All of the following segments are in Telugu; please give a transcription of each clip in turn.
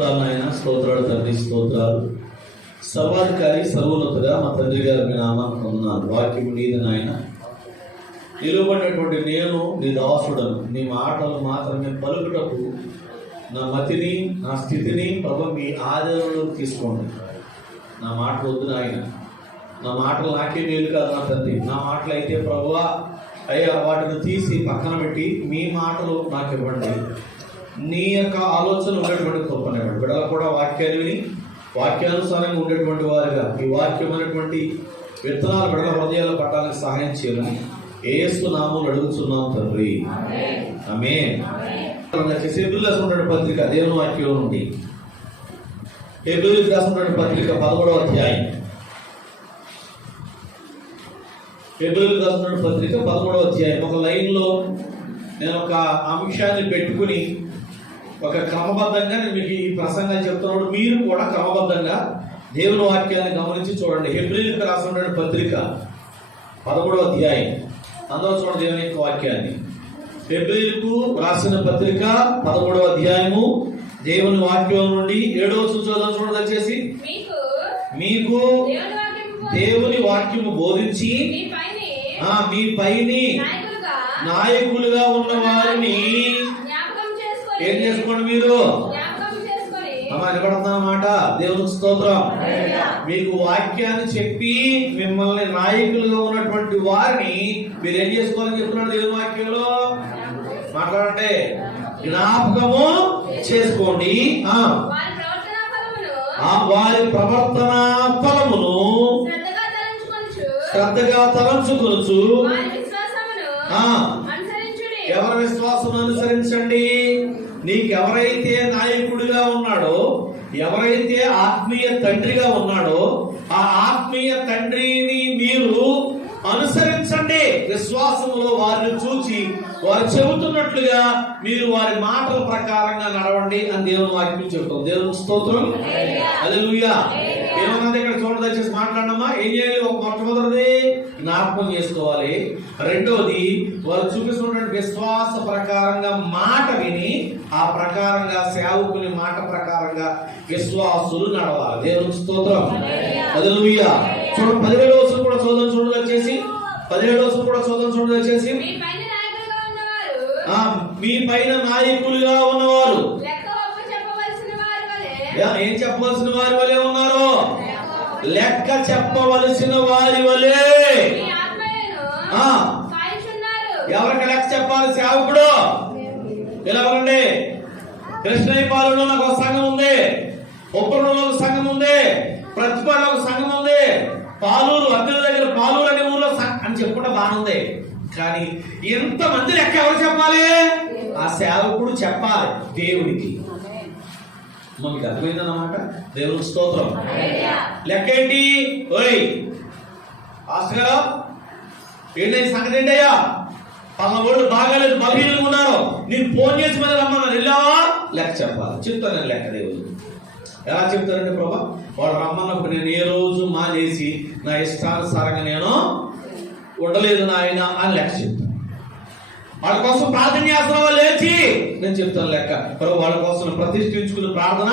నాయన స్తోత్రాలు తండ్రి, స్తోత్రాలు. సర్వాధికారి సర్వోన్నతుగా మా తండ్రి గారు మీ నామాన్ని ఉన్నాను. వాక్యం నీది నాయన. నిలువబడినటువంటి నేను నీ దాసుడను. నీ మాటలు మాత్రమే పలుకుటకు నా మతిని, నా స్థితిని ప్రభు మీ ఆదరణలోకి తీసుకోండి. నా మాటలు వద్దు నాయన. నా మాటలు నాకే మేలు కాదు నా తండ్రి. నా మాటలు అయితే ప్రభువా అయ్యా వాటిని తీసి పక్కన పెట్టి మీ మాటలు నాకు ఇవ్వండి. నీ యొక్క ఆలోచన ఉండేటువంటి కృపనివ్వండి. బిడ్డలు కూడా వాక్యాన్ని విని వాక్యానుసారంగా ఉండేటువంటి వారుగా ఈ వాక్యం అనేటువంటి విత్తనాలు బిడ్డల హృదయాలు పట్టడానికి సహాయం చేయాలని యేసు నామములో అడుగుతున్నాం తండ్రి, ఆమేన్. హెబ్రీయులకు రాసినటువంటి పత్రిక దేవుని వాక్యం నుండి హెబ్రీయులకు రాసినటువంటి పత్రిక 11వ అధ్యాయం. హెబ్రీయులకు రాసినటువంటి పత్రిక 11వ అధ్యాయం. ఒక లైన్లో నేను ఒక అంశాన్ని పెట్టుకుని ఒక క్రమబద్ధంగా నేను మీకు ఈ ప్రసంగాలు చెప్తున్నాడు. మీరు కూడా క్రమబద్ధంగా దేవుని వాక్యాన్ని గమనించి చూడండి. హెబ్రీయులకు రాసినటువంటి పత్రిక 11వ అధ్యాయం. అందులో చూడండి దేవుని యొక్క వాక్యాన్ని. హెబ్రీయులకు రాసిన పత్రిక 11వ అధ్యాయము దేవుని వాక్యం నుండి 7వ వచనం చూడండి. వచ్చేసి మీకు దేవుని వాక్యము బోధించి మీ పైని నాయకులుగా ఉన్న వారిని ఏం చేసుకోండి. మీరు నిలబడుతున్నమాట. దేవునికి స్తోత్రం. మీకు వాక్యాన్ని చెప్పి మిమ్మల్ని నాయకులుగా ఉన్నటువంటి వారిని మీరు ఏం చేసుకోవాలని చెప్తున్నాడు దేవుని వాక్యంలో. మాట్లాడంటే జ్ఞాపకము చేసుకోండి. వారి ప్రవర్తన ఫలమును శ్రద్ధగా తలంచుకొనుచు ఎవరి విశ్వాసం అనుసరించండి. నీకెవరైతే నాయకుడిగా ఉన్నాడో, ఎవరైతే ఆత్మీయ తండ్రిగా ఉన్నాడో ఆ ఆత్మీయ తండ్రిని మీరు అనుసరించండి. విశ్వాసంలో వారిని చూచి వారు చెబుతున్నట్లుగా మీరు వారి మాటల ప్రకారంగా నడవండి అని దేవుని వాక్యం చెప్తాం. దేవుని స్తోత్రం. హల్లెలూయా. ఏమన్నది ఇక్కడ చూడండి, దయచేసి మాట్లాడమ్మా. ఏం చేయాలి? ఒక మొట్టమొదటిది జ్ఞాపకం చేసుకోవాలి. రెండోది వారు చూపిస్తున్నటువంటి విశ్వాస ప్రకారంగా మాట విని ఆ ప్రకారంగా సేవకుని మాట ప్రకారంగా విశ్వాసులు నడవాలి. దేవుని స్తోత్రం. హల్లెలూయా. చూడండి 17వ వచనం కూడా చూడండి వచ్చేసి 17వ వచనం కూడా చూడండి వచ్చేసి మీ పైన నాయకులుగా ఉన్నవారు ఏం చెప్పవలసిన వారి వలె ఉన్నారు. లెక్క చెప్పవలసిన వారి వలె. ఎవరికి లెక్క చెప్పాలి? సేవకుడు. పిలవరండి. కృష్ణయ్యపాలెంలో నాకు ఒక సంఘం ఉంది, ఉప్పరంలో ఒక సంఘం ఉంది, ప్రతిపాడులో ఒక సంఘం ఉంది, పాలూరు అద్దెల దగ్గర పాలూరు అనే ఊర్లో అని చెప్పుకుంటే బాగుంది. కానీ ఎంతమంది లెక్క ఎవరు చెప్పాలి? ఆ సేవకుడు చెప్పాలి దేవుడికి. మనకి అర్థమైందన్నమాట. దేవునికి స్తోత్రం. లెక్క ఏంటి? ఓయ్ ఆస్టర్ గారు ఏంటి సంగతి? ఏంటయ్యా వాళ్ళు బాగాలేదు, బలహీనంగా ఉన్నారు, నేను ఫోన్ చేసి మరి రమ్మన్నాను, వెళ్ళావా? లెక్క చెప్పాలి. చెప్తాను నేను లెక్క. దేవుడు ఎలా చెప్తారంటే ప్రభా వాడు రమ్మన్నప్పుడు నేను ఏ రోజు మానేసి నా ఇష్టానుసారంగా నేను ఉండలేదు నాయన అని లెక్క చెప్తాను. వాళ్ళ కోసం ప్రార్థన చేస్తున్నావా? లేచి నేను చెప్తాను లెక్క. ప్రభు వాళ్ళ కోసం ప్రతిష్ఠించుకుని ప్రార్థన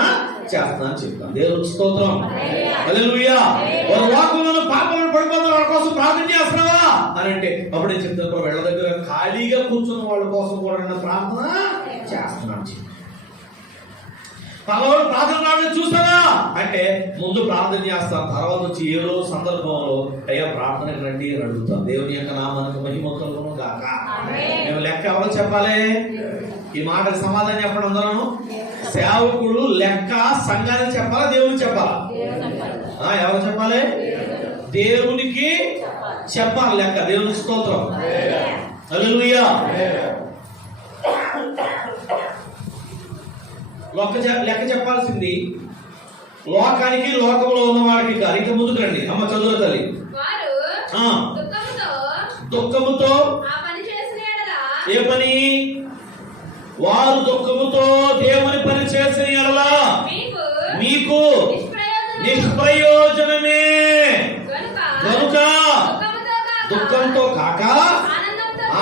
చేస్తానని చెప్తాను. దేవునికి స్తోత్రం. హల్లెలూయా. వాళ్ళ వాక్కులను పాపలను పడిపోతున్న వాళ్ళ కోసం ప్రార్థన చేస్తున్నావా అని అంటే అప్పుడు నేను చెప్తాను ప్రభు వీళ్ళ దగ్గర ఖాళీగా కూర్చున్న వాళ్ళ కోసం కూడా నేను ప్రార్థన చేస్తున్నాను. పలవాడు ప్రార్థన చూస్తానా అంటే ముందు ప్రార్థన చేస్తాను, తర్వాత వచ్చి ఏదో సందర్భంలో అయ్యా ప్రార్థనకు రండి అని అడుగుతాను. దేవుని యొక్క నామానికి మహిమ కలుగును గాక. మేము లెక్క ఎవరు చెప్పాలి? ఈ మాటకు సమాధానం చెప్పడం అందరూ. సేవకుడు లెక్క సంఘానికి చెప్పాలా, దేవునికి చెప్పాలా? ఎవరు చెప్పాలి? దేవునికి చెప్పాలి లెక్క. దేవునికి స్తోత్రం. హల్లెలూయా. లెక్క చెప్పాల్సింది లోకానికి, లోకంలో ఉన్న వాడికి కాదు. ఇంకా ముందుకు రండి అమ్మ, చదువు తల్లి. దుఃఖముతో ఏ పని? వారు దుఃఖముతో దేవుని పని చేసిన ఎడల మీకు నిష్ప్రయోజనమే కనుక దుఃఖంతో కాక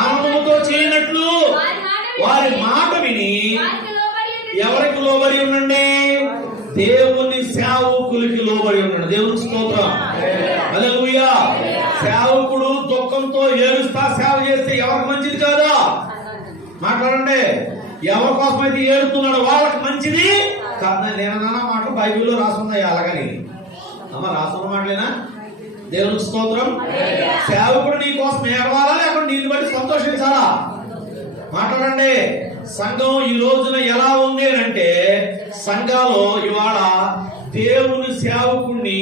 ఆనందముతో చేయనట్లు వారి మాట విని ఎవరికి లోబడి ఉండండి? దేవుని సేవకులకి లోబడి ఉన్నాడు. దేవునికి స్తోత్రం. హల్లెలూయా. సేవకుడు దుఃఖంతో ఏడుస్తా సేవ చేస్తే ఎవరికి మంచిది కాదా? మాట్లాడండి. ఎవరి కోసమైతే ఏడుతున్నాడో వాళ్ళకి మంచిది కాదు. నేనన్నా మాట బైబిల్లో రాసుందా? అలాగని అమ్మ రాసున్న మాటలేనా? దేవునికి స్తోత్రం. సేవకుడు నీ కోసం ఏడవాలా లేకపోతే నీళ్ళు బట్టి సంతోషించాలా? మాట్లాడండి. సంఘం ఈ రోజున ఎలా ఉంది అంటే, సంఘాలు ఇవాళ దేవుని సేవకుడిని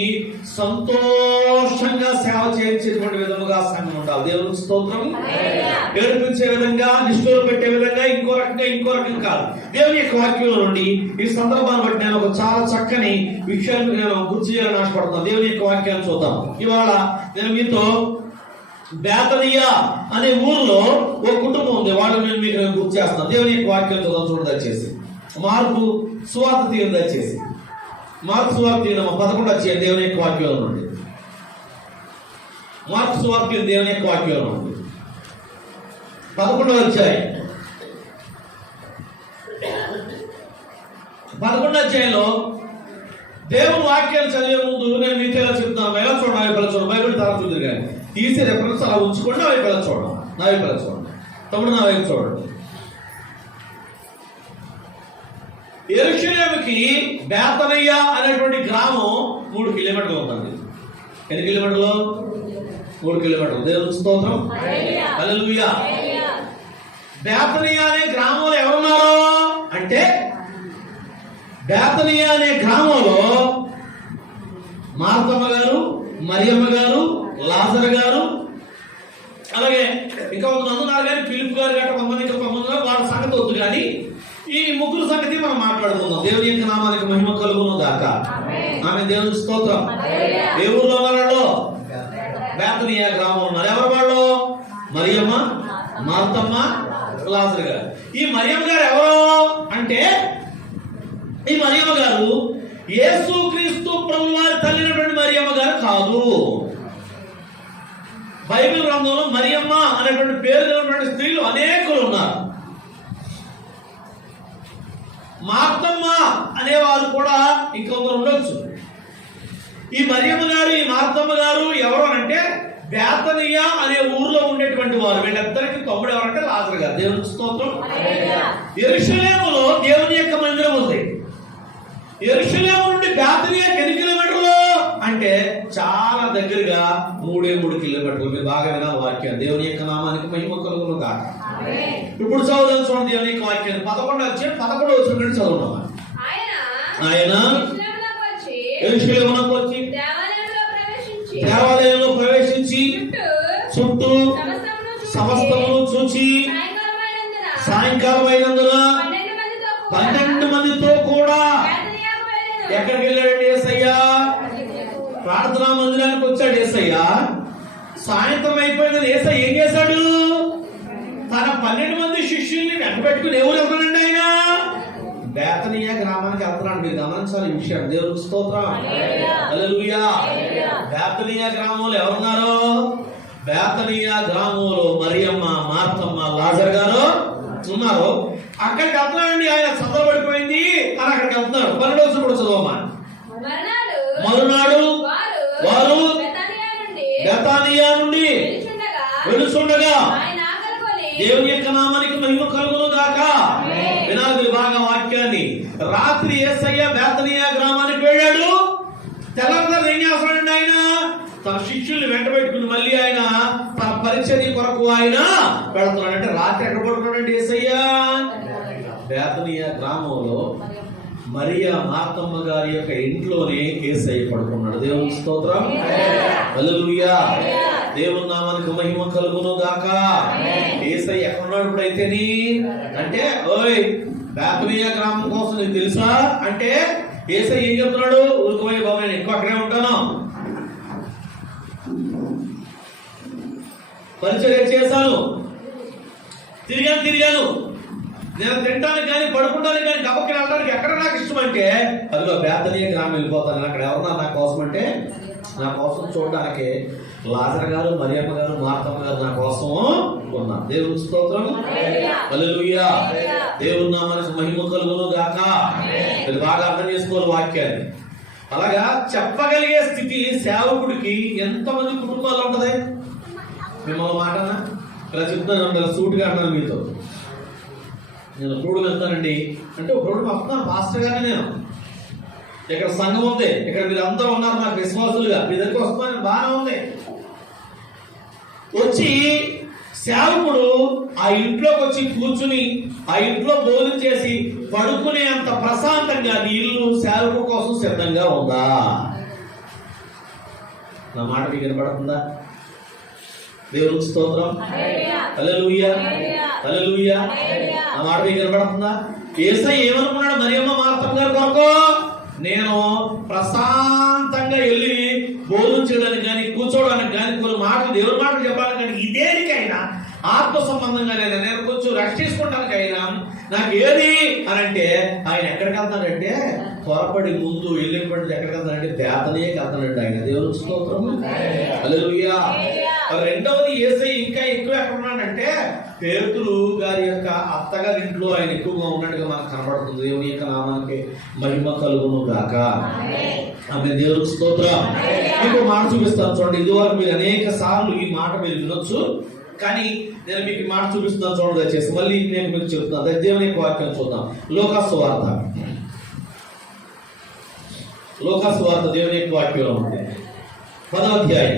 సంతోషంగా సేవ చేయించేటువంటి విధముగా సంఘం ఉండాలి. దేవునికి స్తోత్రం. ఏడిపించే విధంగా, నిష్ఠూరు పెట్టే విధంగా ఇంకో రకం కాదు. దేవుని యొక్క వాక్యంలో నుండి ఈ సందర్భాన్ని బట్టి నేను ఒక చాలా చక్కని విషయాన్ని నేను గుర్తు చేయాలని ఆశపడుతున్నాను. దేవుని యొక్క వాక్యాన్ని చూద్దాం. ఇవాళ నేను మీతో బేతనియా అనే ఊర్లో ఓ కుటుంబం ఉంది. వాళ్ళు నేను మీకు గుర్తు చేస్తాను. దేవుని యొక్క వాక్యం చూడండి దయచేసి. మార్కు సువార్త తీయండి దయచేసి. మార్కు సువార్త తీయడం 11 అధ్యాయం దేవుని యొక్క వాక్యంలో నుండి. మార్కు సువార్త దేవుని యొక్క వాక్యంలో నుండి 11వ అధ్యాయం. 11వ అధ్యాయంలో దేవుని వాక్యాలు చదివే ముందు నేను మీతో ఎలా చెప్తున్నాను. ఎలా చూడండి, నా వైపు చూడండి. బైబిల్ తరం చూద్దరు కానీ తీసే రెఫరెన్స్ అలా ఉంచుకోండి. నా వైపు చూడండి. నా వైపు చూడండి. తమ్ముడు నా వైపు చూడండి. యెరూషలేముకి బేతనియా అనేటువంటి గ్రామం 3 కిలోమీటర్లు ఉంటుంది. ఎన్ని కిలోమీటర్లు? 3 కిలోమీటర్లు. దేవునికి స్తోత్రం. హల్లెలూయా. బేతనియా అనే గ్రామంలో ఎవరున్నారు అంటే, బేతనియా అనే గ్రామంలో మార్తమ్మ గారు, మరియమ్మ గారు, లాజరు గారు, అలాగే ఇంకా కొంతమంది ఉన్నారు కానీ ఫిలిప్ గారు గట్రా కొంతమంది వాళ్ళ సంగతి వద్దు. కానీ ఈ ముగ్గురు సంగతి మనం మాట్లాడుకుందాం. దేవుని యొక్క నామానికి మహిమ కలుగును గాక. ఆమె దేవునికి స్తోత్రం. ఏ ఊర్లో వాళ్ళు? బేతనియా గ్రామం ఉన్నారు. ఎవరు వాళ్ళు? మరియమ్మ, మార్తమ్మ, లాజరు గారు. ఈ మరియమ్మ గారు ఎవరు అంటే, ఈ మరియమ్మ గారు యేసుక్రీస్తు ప్రభువారి తల్లినటువంటి మరియమ్మ గారు కాదు. బైబిల్ గ్రంథంలో మరియమ్మ అనేటువంటి పేరు కలిగినటువంటి స్త్రీలు అనేకులు ఉన్నారు. మార్తమ్మ అనేవారు కూడా ఇంకొందరు ఉండొచ్చు. ఈ మరియమ్మ గారు, ఈ మార్తమ్మ గారు ఎవరు అంటే, బేతనియా అనే ఊర్లో ఉండేటువంటి వారు. వీళ్ళిద్దరికి తమ్ముడు ఎవరంటే లాజరు గారు. దేవునికి స్తోత్రం. యెరూషలేములో దేవుని యొక్క మందిరం ఉంది. యెరూషలేము నుండి బేతనియాకి ఎన్ని కిలోమీటర్లు అంటే చాలా దగ్గరగా 3 కిలోమీటర్లు. మీరు బాగా వినాలి వాక్యం. దేవుని యొక్క నామానికి మహిమ కలుగును గాక. ఇప్పుడు చదువుదాం చూడండి దేవుని యొక్క వాక్యాన్ని. 11వ అధ్యాయం 11వ వచనం నుండి చదువుదాం. ఆయన యెరూషలేమునకు వచ్చి దేవాలయంలో ప్రవేశించి చుట్టూ సమస్తమును చూచి సాయంకాలం అయినందున 12 మందితో కూడా ఎక్కడికి వెళ్ళాడండి యేసయ్యా? ప్రార్థనా మందిరానికి వచ్చాడు యేసయ్య. సాయంత్రం అయిపోయిందని యేసయ్య ఏం చేశాడు? తన 12 మంది శిష్యుల్ని వెంట పెట్టుకుని ఎవరు వెళ్తానండి ఆయన? బేతనియా గ్రామానికి వెళ్తున్నాడు. మీరు గమనించాలి ఈ విషయం. దేవునికి స్తోత్రం. హల్లెలూయా. బేతనియా గ్రామంలో ఎవరున్నారు? బేతనియా గ్రామంలో మరియమ్మ, మార్తమ్మ, లాజరు గారు ఉన్నారు. అక్కడికి వెళ్తున్నాడండి ఆయన. చదవబడిపోయింది అని అక్కడికి వెళ్తున్నారు. 12వ వచనం కూడా చదవమా. మరునాడు వారు బేతనియా నుండి వెలుచుండగా దేవుని యొక్క నామానికి మహిమ కలుగును గాక. వినాలి బాగా వాక్యాన్ని. రాత్రి యేసయ్య బేతనియా గ్రామానికి వెళ్ళాడు. తెల్లవారు ఏం చేస్తున్నాడండి ఆయన? తన శిష్యుల్ని వెంట పెట్టుకుని మళ్ళీ ఆయన తన పరిచర్య కొరకు ఆయన పెడుతున్నాడు. అంటే రాత్రి ఎక్కడ పడుతున్నాడండి యేసయ్య? బేతనియా గ్రామంలో మరియా మార్తమ్మ గారి యొక్క ఇంట్లోనే యేసయ్య పడుకున్నాడు. దేవుని స్తోత్రం. హల్లెలూయా. దేవుని నామానికి మహిమ కలుగును గాక. యేసయ్య ఎక్కడున్నాడు ఇప్పుడైతేని అంటే, ఓయ్ బేతనియా గ్రామం కోసం నీకు తెలుసా అంటే, యేసయ్య ఏం చెప్తున్నాడు? ఊరుకోయే బాబు, నేను ఎక్కువ అక్కడే ఉంటాను, పరిచర్య చేశాను, తిరిగాను, నేను తినడానికి కానీ పడుకుంటానికి కానీ గబక్కి వెళ్ళడానికి ఎక్కడ నాకు ఇష్టం అంటే అదిగో బేతనీయ గ్రామం వెళ్ళిపోతాను. అక్కడ ఎవరన్నా నా కోసం అంటే నా కోసం చూడడానికి లాజరు గారు, మరియమ్మ గారు, మార్తమ్మ గారు నా కోసం ఉన్నారు. దేవుని స్తోత్రం, హల్లెలూయా. దేవుని నామానికి మహిమ కలుగును గాక. మీరు బాగా అర్థం చేసుకోవాలి వాక్యాన్ని. అలాగా చెప్పగలిగే స్థితి సేవకుడికి ఎంతమంది కుటుంబాలు ఉంటది? మిమ్మల్ని మాటనా ఇలా చెప్తున్నాను, సూటిగా అన్నాను మీతో. నేను ప్రోడు వెళ్తానండి అంటే ప్రోడు వస్తున్నాను పాస్టర్ గారిని. నేను ఇక్కడ సంఘం ఉంది, ఇక్కడ మీరు అందరూ ఉన్నారు నాకు విశ్వాసులుగా, మీ దగ్గరికి వస్తున్నాను, బాగానే ఉంది. వచ్చి సేవకుడు ఆ ఇంట్లోకి వచ్చి కూర్చుని ఆ ఇంట్లో భోజనం చేసి పడుకునే అంత ప్రశాంతంగా నీ ఇల్లు సేవకుడు కోసం సిద్ధంగా ఉందా? నా మాట మీకు వినపడుతుందా? దేవునికి స్తోత్రం, హల్లెలూయా, హల్లెలూయా. నా మాట మీకు వినపడుతుందా? యేసయ్య ఏమనుకున్నాడు మరియమ్మ మార్తమ్మ గారి కొరకు? నేను ప్రశాంతంగా వెళ్ళి భోజనం చేయడానికి కానీ కూర్చోవడానికి కానీ కొన్ని మాటలు దేవుడి మాటలు చెప్పడానికి కానీ ఇదేనికైనా ఆత్మ సంబంధంగానైనా నేను కొంచెం రెస్ట్ తీసుకుంటానికైనా నాకు ఏది అని అంటే ఆయన ఎక్కడికి వెళ్తాడంటే త్వరపడి ముందు వెళ్ళినప్పటి ఎక్కడికి వెళ్తాడంటే బేతనీయకి వెళ్తాడండి ఆయన. దేవుని స్తోత్రం, హల్లెలూయా. రెండవది యేసయ్య ఇంకా ఎక్కువ ఎక్కడ ఉన్నాడంటే పేతురు గారి యొక్క అత్తగారి ఇంట్లో ఆయన ఎక్కువగా ఉన్నట్టుగా మనకు కనబడుతుంది. దేవుని యొక్క నామానికి మహిమ కలుగును గాక. ఆమె దేవునికి స్తోత్రం. మీకు మాట చూపిస్తాను చూడండి. ఇదివరకు మీరు అనేక సార్లు ఈ మాట మీరు వినొచ్చు, కానీ నేను మీకు మాట చూపిస్తున్నాను చూడండి దయచేసి. మళ్ళీ నేను మీకు చెప్తున్నాను. దేవుని యొక్క వాక్యం చూద్దాం. లోకాసు వార్త, లోకాసు వార్త దేవుని యొక్క వాక్యంలో ఉంది 10వ అధ్యాయం.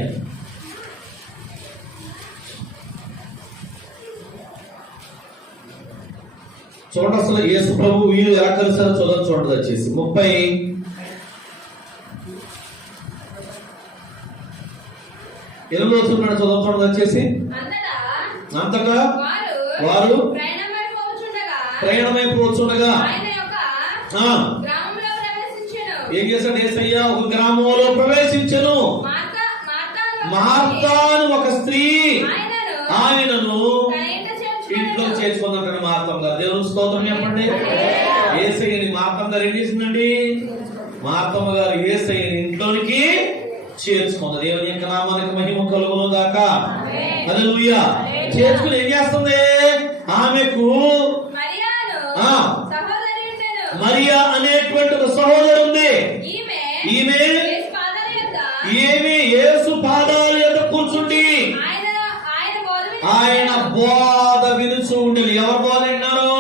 చూడండి అసలు యేసు ప్రభు వీరు ఎలా కలిసారో చూడండి వచ్చేసి 38 చూడండి వచ్చేసి. అంతటా వారు ప్రయాణమైపోవచ్చుండగా ఏం చేశాడు యేసయ్య? ఒక గ్రామంలో ప్రవేశించెను. మార్తాను ఒక స్త్రీ ఆయనను ఇంట్లో చేసుకున్నట్టు మార్తమ్మ గారు. దేవుని స్తోత్రం చెప్పండి. యేసయ్యని మార్తమ్మ గారు ఏం చేసిందండి? మార్తమ్మ గారు యేసయ్యని ఇంట్లోనికి చేర్చుకుంది. దేవుని యొక్క నామానికి మహిమ కలుగును గాక. హల్లెలూయా. చేర్చుకుని ఏం చేస్తుంది? ఆమెకు మరియా అనేటువంటి ఒక సహోదరు ఉంది. ఈమె యేసు పాదాల యొద్ద కూర్చుండి ఆయన బోధ వినుచు ఉండేది. ఎవరు బోధ విన్నారు?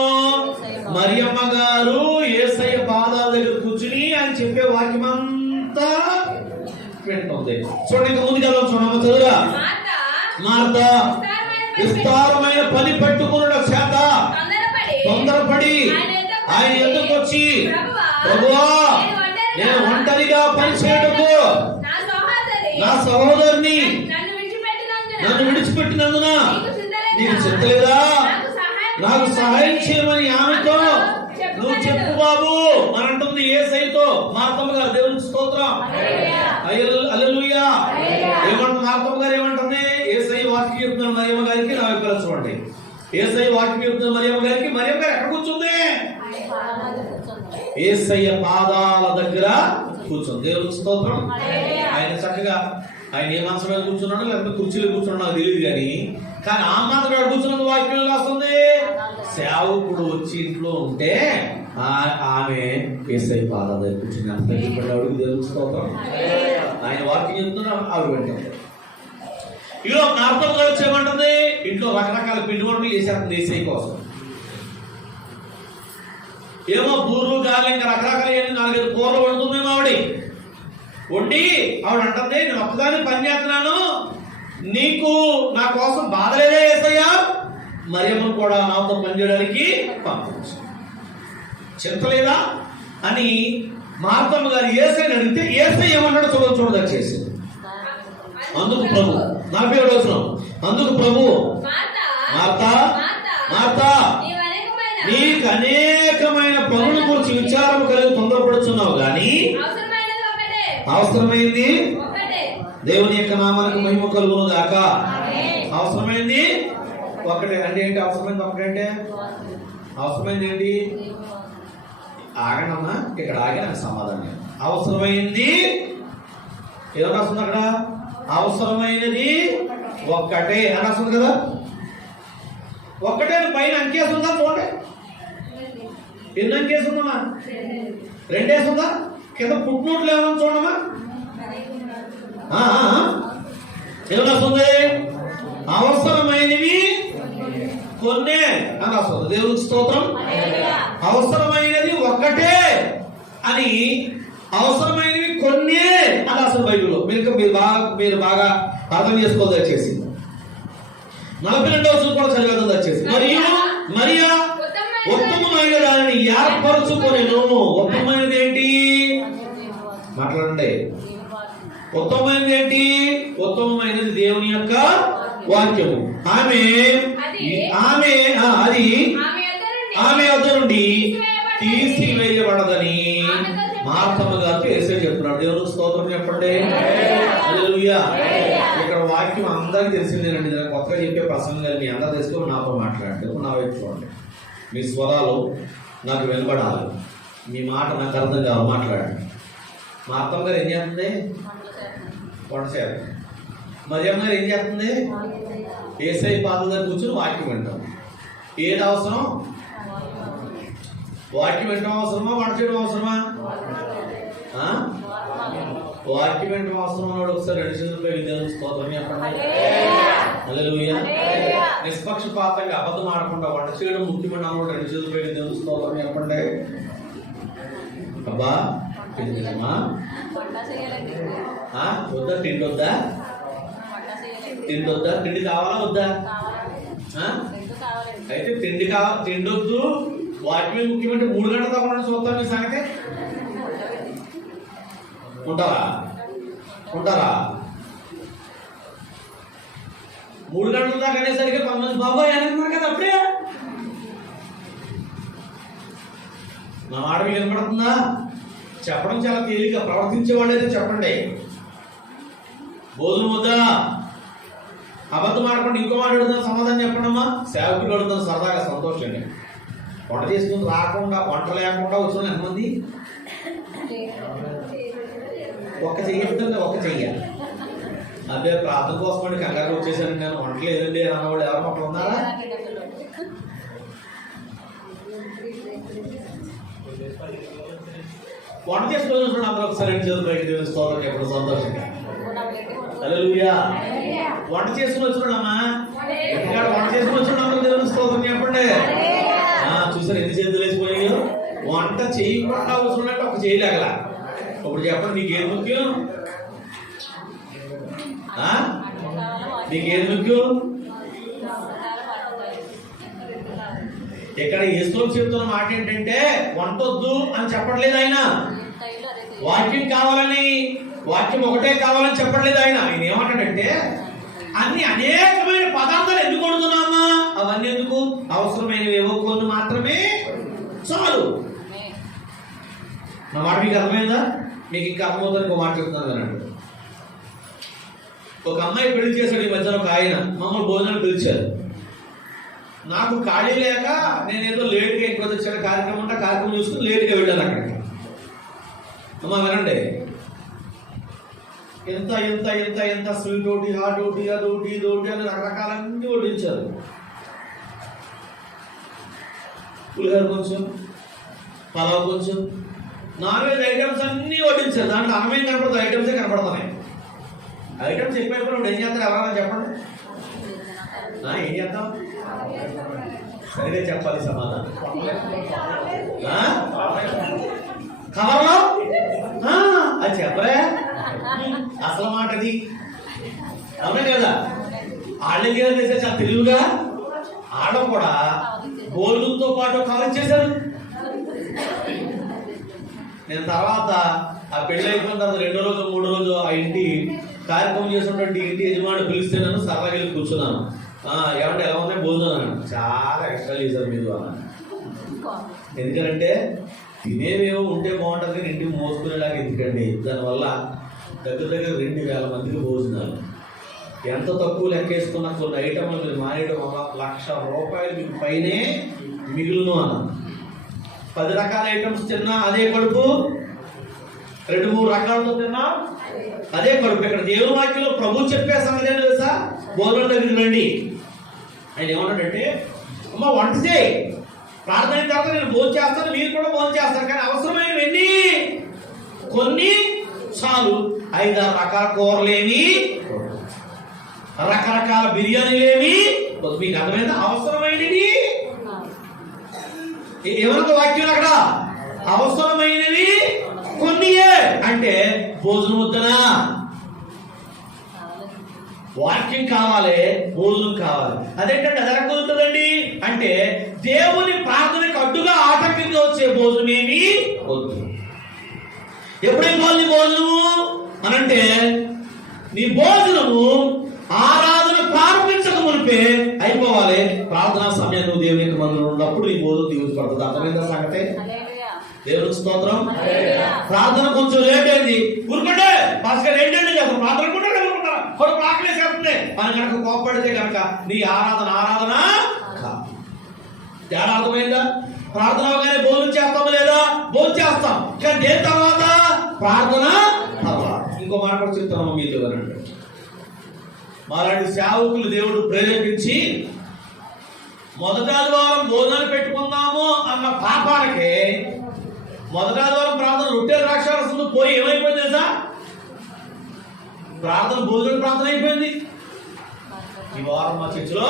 మరియమ్మ గారు యేసయ్య పాదాల దగ్గర కూర్చుని ఆయన చెప్పే వాక్యం అంతా వింటుంది. చూడండి, ఇంకా ముందుకు వెళ్దాం. చూడమ్మ చదువురా. మార్త విస్తారమైన పని పెట్టుకున్న చేత తొందరపడి ఆయన ఎందుకు వచ్చి, ప్రభువా నేను ఒంటరిగా పని చేయటకు నా సహోదరుని నన్ను విడిచిపెట్టినందున నీకు చింతలేదా? నాకు సహాయం చేయమని ఆమెతో నువ్వు చెప్పు బాబు అని అంటుంది యేసయ్యతో మార్తమ్మ గారు. దేవునికి స్తోత్రం, హల్లెలూయా. ఏమంటుంది మార్తమ్మ గారు? ఏమంటుంది? యేసయ్య వాక్యం చెప్తున్న మరియమ్మ గారికి నా వైపు చూడండి. యేసయ్య వాక్యం చెప్తున్న మరియమ్మ గారికి మరియమ్మ గారు ఎక్కడ కూర్చుంది? యేసయ్య పాదాల దగ్గర కూర్చుంది. దేవునికి స్తోత్రం. ఆయన చక్కగా ఆయన ఏ మనసు మీద కూర్చున్నాడో లేకపోతే కుర్చీలో కూర్చున్నాడో నాకు తెలియదు, కానీ ఆ మాత్రం కూర్చున్న వాక్యం వస్తుంది. సేవకుడు వచ్చి ఇంట్లో ఉంటే ఆమె యేసయ్య పాదాల దగ్గర కూర్చుని అంత ఆవిడకి దేవునికి స్తోత్రం. ఆయన వాక్యం చెప్తున్నా ఆవిడ వెంటనే ఇలో మార్తమ్మ గారు వచ్చేయమంటుంది. ఇంట్లో రకరకాల పిండి వంటలు చేసేస్తుంది యేసయ్య కోసం. ఏమో బూర్లు గాలి ఇంకా రకరకాల 4-5 కూరలు వండుతుందేమో ఆవిడ వండి. ఆవిడ అంటుంది, నేను ఒక్కదాన్ని పని చేస్తున్నాను, నీకు నా కోసం బాధ లేదే యేసయ్య? మరియమ్మను కూడా నాతో పనిచేయడానికి పంపించు, చింతలేదా అని మార్తమ్మ గారు యేసయ్యని అడిగితే యేసయ్య ఏమన్నాడు చూడదు చేసి. అందుకు ప్రభు 47వ వచనం. అందుకు ప్రభు మార్తా మార్తా నీకు అనేకమైన పనుల గురించి విచారం కలిగి తొందరపడుచున్నావు, కానీ అవసరమైంది దేవుని యొక్క నామానికి మహిమ కలుగును గాక. అవసరమైంది ఒకటే. అంటే ఏంటి అవసరమైంది ఒకటంటే? అవసరమైంది ఏంటి? ఆగనమ్మా, ఇక్కడ ఆగి నాకు సమాధానం. అవసరమైంది ఏదో రాస్తుంది అక్కడ, అవసరమైనది ఒక్కటే అని రాస్తుంది కదా. ఒక్కటే పైన అంకేసి ఉందా చూడండి, ఎన్ని అంకేసి ఉందమ్మా? రెండేసి ఉందా? కింద పుట్టినోట్లు ఏమన్నా చూడమ్మా, ఏమో రాస్తుంది, అవసరమైనవి కొన్నే అని రాస్తుంది. దేవుడికి స్తోత్రం. అవసరమైనది ఒక్కటే అని, అవసరమైనవి కొన్నే అని రాస్తుంది బైబిల్లో. మీరు బాగా అర్థం చేసుకోవాలి దయచేసి. 42వ వచనం కూడా చదివేద్దాం దయచేసి. మరియా ఉత్తమమైన దానిని ఏర్పరచుకొనెను. ఉత్తమమైనది ఏంటి? మాట్లాడండి. ఉత్తమమైనది ఏంటి? ఉత్తమమైనది దేవుని యొక్క వాక్యము. ఆమె వద్ద నుండి తీసివేయబడదని మార్తమ్మ గారితో యేసయ్య చెప్తున్నాడు. దేవునికి స్తోత్రం చెప్పండి. హల్లెలూయా. ఇక్కడ వాక్యం అందరికీ తెలిసిందేనండి. కొత్తగా చెప్పే ప్రసంగం మీ అందరూ తెలుసుకొని నాతో మాట్లాడండి. నా వైపు చూడండి. మీ స్వరాలు నాకు వినబడాలి, మీ మాట నాకు అర్థం కావాలి, మాట్లాడండి. మా అత్తమ్మ గారు ఏం చేస్తుంది? వంట చేస్తుంది. మరియమ్మ గారు ఏం చేస్తుంది? యేసయ్య పాదాల దగ్గర కూర్చొని వాక్యం వింటాం. ఏది అవసరం? వాక్యం వినడం అవసరమా, వంట చేయడం అవసరమా? వాక్యం వినడం అవసరం అన్నాడు. ఒకసారి 2 చేతులపై దేవునికి స్తోత్రం చెప్పండి. హల్లెలూయా. నిష్పక్షపాతంగా అబద్ధం ఆడకుండా వంట చేయడం ముఖ్యమైన 2 చేతులపై దేవునికి స్తోత్రం చెప్పండి. అబ్బా నిజమా? వద్దా? తిండి వద్దా? తిండి వద్దా? తిండి కావాలా వద్దా? అయితే తిండొద్దు, వాక్యమే ముఖ్యమంటే 3 గంటల దాకా చూద్దాం. మీ సంగతి ఉంటారా? 3 గంటల దాకా అనేసరికి కొంతమంది బాబాయ్ అనుకున్నారు కదా. అప్పుడే నా మాట మీకు వినపడుతుందా? చెప్పడం చాలా తేలిక, ప్రవర్తించే వాళ్ళైతే చెప్పండి. భోజనం వద్దా? అబద్ధం ఆడకుండా ఇంకో మాట అడుగుతాను, సమాధానం చెప్పండమ్మా. సేవకులు అడుగుతాను సరదాగా, సంతోషంగా. వంట చేసుకుని రాకుండా, వంట లేకుండా వచ్చిన ఎంతమంది? ఒక్క చెయ్యండి, ఒక్క చెయ్య. అదే ప్రార్థన కోసం కంగారు వచ్చేసాను నేను, వంట లేదండి అని అన్నవాళ్ళు ఎవరు మొక్కలు ఉన్నారా? వంట చేసుకుని చూడండి అందరూ ఒకసారి చదువుపైకి దేవుని స్తోత్రం ఎప్పుడు సంతోషంగా. హల్లెలూయా. వంట చేసుకుని వచ్చినాడమ్మా, ఇక్కడ వంట చేసుకుని వచ్చిన దేవుని స్తోత్రం చెప్పండి. చూసారు ఎన్ని చేతులు వేసిపోయాయో. వంట చేయకుండా వస్తున్నట్టు ఒక చేయలేగల. ఇప్పుడు చెప్పండి, నీకేది ముఖ్యం? నీకేది ముఖ్యం? ఇక్కడ యేసు చెప్తున్న మాట ఏంటంటే వంట వద్దు అని చెప్పట్లేదు ఆయన. వాక్యం కావాలని, వాక్యం ఒకటే కావాలని చెప్పట్లేదు ఆయన. ఆయన ఏమంటాడంటే అన్ని అనేకమైన పదార్థాలు ఎందుకు వండుతున్నామా? అవన్నీ ఎందుకు? అవసరమైనవి ఏవో కొన్ని మాత్రమే చాలు. నా మాట మీకు అర్థమైందా? మీకు ఇంకా అర్థమవుతుంది. ఒక మాట చెప్తున్నాను అన్నాడు. ఒక అమ్మాయి పెళ్లి చేశాడు ఈ మధ్యన. ఒక ఆయన మమ్మల్ని భోజనాలు పిలిచారు. నాకు ఖాళీ లేక నేనేదో లేట్గా ఎక్కువ వచ్చాను. కార్యక్రమం చూసుకుని లేట్గా వెళ్ళాను అక్కడికి. అమ్మా వినండి, ఎంత ఎంత ఎంత ఎంత స్వీట్ ఒకటి, హాట్ ఒకటి, అదొకటి ఇదొకటి అని రకరకాలన్నీ వడ్డించారు. పులిహోర కొంచెం, పలావ్ కొంచెం, నాన్ వెజ్ ఐటమ్స్ అన్నీ వడ్డించారు. దాంట్లో అన్నమేం కనపడుతుంది, ఐటమ్సే కనపడుతున్నాయి. ఐటమ్స్ ఎక్కువైపోయినప్పుడు ఏం చేస్తారు? ఎవరైనా చెప్పండి. ఏం చేద్దాం? సరిగ్గా చెప్పాలి సమాధానం. కవర్లో అది చెప్పరే అసలు మాటది. అవునా కదా? వాళ్ళకి చేసే చాలా తెలివిగా ఆడ కూడా గోల్డ్తో పాటు కవర్ చేశారు. నేను తర్వాత ఆ పెళ్లి అయిపోయిన తర్వాత 2వ రోజు 3వ రోజు ఆ ఇంటి కార్యక్రమం చేసినటువంటి ఇంటి యజమాని పిలిస్తే నన్ను సరదాగా వెళ్ళి కూర్చున్నాను. ఏమంటే ఎలా ఉన్నాయి భోజనం అన్నాడు. చాలా ఎక్స్ట్రా చేశారు మీరు అన్నాను. ఎందుకంటే తినేవేవో ఉంటే బాగుంటుంది కానీ ఇంటికి మోసుకునేలాగా ఎందుకండి? దానివల్ల దగ్గర 2,000 మందికి భోజనాలు. ఎంత తక్కువ లెక్కేసుకున్నా కొన్ని ఐటమ్లు మీరు మానేయడం వల్ల 1,00,000 రూపాయలు మీకు పైనే మిగులును అన్న. 10 రకాల ఐటమ్స్ తిన్నా అదే కడుపు, 2-3 రకాలతో తిన్నా అదే కడుపు. ఇక్కడ దేవుని వాక్యంలో ప్రభు చెప్పే సంగతి ఏం తెలుసా? భోజనం దగ్గరికి రండి. ఆయన ఏమన్నాడంటే, అమ్మ వంట చేయి, ప్రార్థన తర్వాత నేను భోజనం చేస్తాను, మీరు కూడా భోజనం చేస్తారు, కానీ అవసరమైనవన్నీ కొన్ని చాలు. 5-6 రకాల కూరలేమి, రకరకాల బిర్యానీలేమి, మీకు అర్థమైంది? అవసరమైనవి ఎవరికి వాక్యం అక్కడ అవసరమైనవి కొన్నియే అంటే భోజనం వద్దనా? వాక్యం కావాలి, భోజనం కావాలి. అదేంటంటే అది ఎలా కుదురుతుందండి అంటే దేవుని ప్రార్థనకు అడ్డుగా ఆటంకంగా వచ్చే భోజనం ఏమి వద్దు. ఎప్పుడైపోవాలి నీ భోజనము అనంటే నీ భోజనము ఆరాధన ప్రారంభించక మునిపే అయిపోవాలి. ప్రార్థనా సమయం నువ్వు దేవుని యొక్క మందిరంలో ఉన్నప్పుడు నీ భోజనం దీవించబడుతుంది. అర్థమైందా సంగతే? దేవుని స్తోత్రం. ప్రార్థన కొంచెం లేట్ అయింది, ఊరుకుంటే భాస్కర్ ఏంటంటే ప్రార్థన కూడా ఆకలేసేస్తుంది అని కనుక కోప్పడితే కనుక నీ ఆరాధన తేడా అర్థమైందా? ప్రార్థన అవగానే భోజనం చేస్తాము లేదా? భోజనం చేస్తాం, కానీ దేని తర్వాత? ప్రార్థన తర్వాత. ఇంకో మాట కూడా చెప్తాను మీతో అనండి. మాలాంటి సేవకులు దేవుడు ప్రేరేపించి మొదటి ఆదివారం భోజనాలు పెట్టుకుందాము అన్న పాపానికి మొదటి ఆదివారం ప్రార్థన రొట్టె ద్రాక్షారసంతో పోయి ఏమైపోయింది తెలుసా? ప్రార్థన భోజనం ప్రార్థన అయిపోయింది. ఈ వారం మా చర్చిలో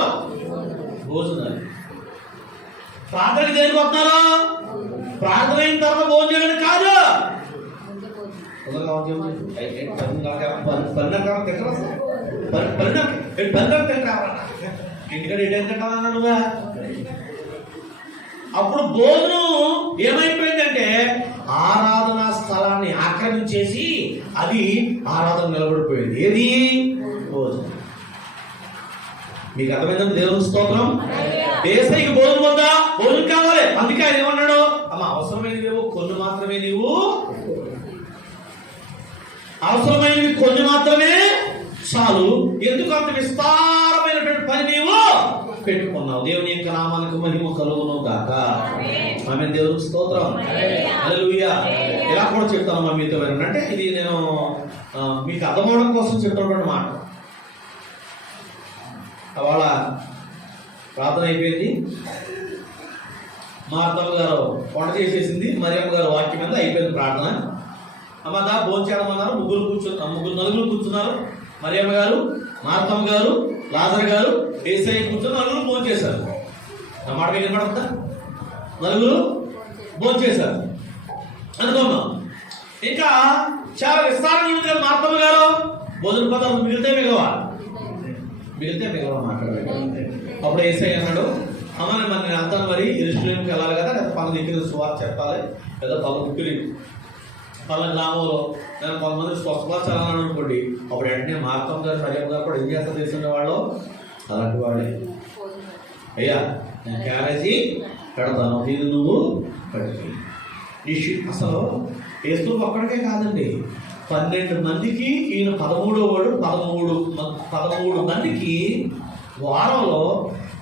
భోజనాలు. ప్రార్థనకి దేనికి వస్తున్నారు? ప్రార్థన అయిన తర్వాత భోజనం చేయడానికి కాదు. అప్పుడు భోజనం ఏమైపోయిందంటే ఆరాధనా స్థలాన్ని ఆక్రమించేసి అది ఆరాధన నిలబడిపోయింది. ఏది? భోజనం. మీకు అర్థమైందని దేవుని స్తోత్రం. యేసయ్యకి భోజనం వద్దా? భోజనం కావాలి. అందుకే ఆయన ఏమన్నాడు? అమ్మ అవసరమైనవి కొన్ని మాత్రమే, నీవు అవసరమైనవి కొన్ని మాత్రమే చాలు. ఎందుకు అంత విస్తారమైనటువంటి పని నీవు పెట్టుకున్నావు? దేవుని యొక్క నామానికి మహిమ కలుగును గాక. ఆమేన్. దేవునికి స్తోత్రం. హల్లెలూయా. ఇలా కూడా చెప్తాను మీతో అంటే ఇది నేను మీకు అర్థమవడం కోసం చెప్తున్నటువంటి మాట. వాళ్ళ ప్రార్థన అయిపోయింది, మా అత్తమ్మ గారు వంట చేసేసింది, మరియమ్మ గారు వాక్యం మీద అయిపోయింది ప్రార్థన. అమ్మ దా భోజనం చేయమన్నారు. నలుగురు కూర్చున్నారు. మరియమ్మ గారు, మార్తమ్మ గారు, లాజర్ గారు, యేసయ్య కూర్చొని నలుగురు భోజనం చేశారు. నా మాట మీకు వినపడుతుందా? నలుగురు భోజనం చేశారు అనుకున్నాం. ఇంకా చాలా విస్తారంగా ఉంది కదా. మార్తమ్మ గారు భోజన పదార్థం మిగిలితే మిగలవా మాట్లాడాలి. అప్పుడు యేసయ్య అన్నాడు, అమ్మ మరి నేను అంతాను, మరి యెరూషలేముకి వెళ్ళాలి కదా, లేదా పలానా దగ్గర సువార్త చెప్పాలి, లేదా పలానా గ్రామంలో నేను కొంతమంది స్వస్థపరచాలని అనుకోండి. అప్పుడు వెంటనే మార్తమ్మ గారు, మరియమ్మ గారు కూడా ఏం చేస్తారు తెలిసిన వాళ్ళు? అలాంటి వాళ్ళే. అయ్యా నేను క్యారేజీ పెడతాను, ఇది నువ్వు పడిపోయి. అసలు యేసు ఒక్కడికే కాదండి, 12 మందికి ఈయన 13వ వాడు. 13 మందికి వారంలో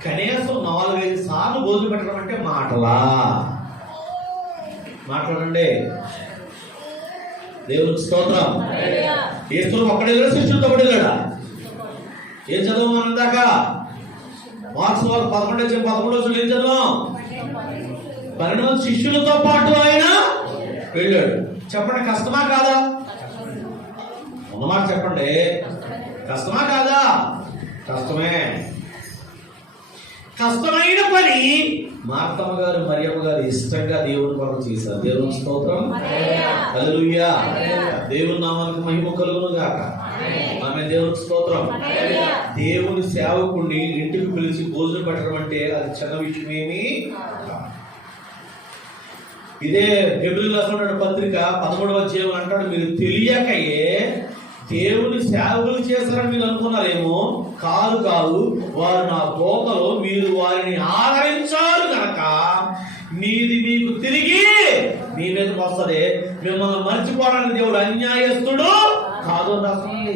కనీసం 4-5 సార్లు భోజనం పెట్టడం అంటే మాట్లాడండి. దేవునికి స్తోత్రం. యేసు ఒక్కడే లేడు, శిష్యులతో ఒకటే లేడా? ఏం చదవం అందాక? మార్క్స్ 11 ఏం చదవం? 12 మంది శిష్యులతో పాటు ఆయన వెళ్ళాడు. చెప్పండి, కష్టమా కాదా? ఉన్నమాట చెప్పండి, కష్టమా కాదా? కష్టమే. కష్టమైన పని మార్తమ్మ గారు, మరియమ్మ గారు ఇష్టంగా దేవుని కొరకు చేశారు. దేవుని స్తోత్రం. హల్లెలూయా. దేవుని నామానికి మహిమ కలుగును గాక. ఆమేన్. దేవునికి స్తోత్రం. దేవుని సేవకుడిని ఇంటికి పిలిచి భోజనం పెట్టడం అంటే అది చిన్న విషయమేమి. ఇదే హెబ్రీయులకు రాసిన పత్రిక 13వ అధ్యాయం అంటాడు, మీరు తెలియకయే దేవుని సేవకులు చేస్తారని మీరు అనుకున్నారేమో. కాదు, వారు నా బోధలో మీరు వారిని ఆదరించారు కనుక మీది మీకు తిరిగి మీ మీదకి వస్తుంది. మిమ్మల్ని మర్చిపోవడానికి దేవుడు అన్యాయస్తుడు కాదు రాస్తుంది.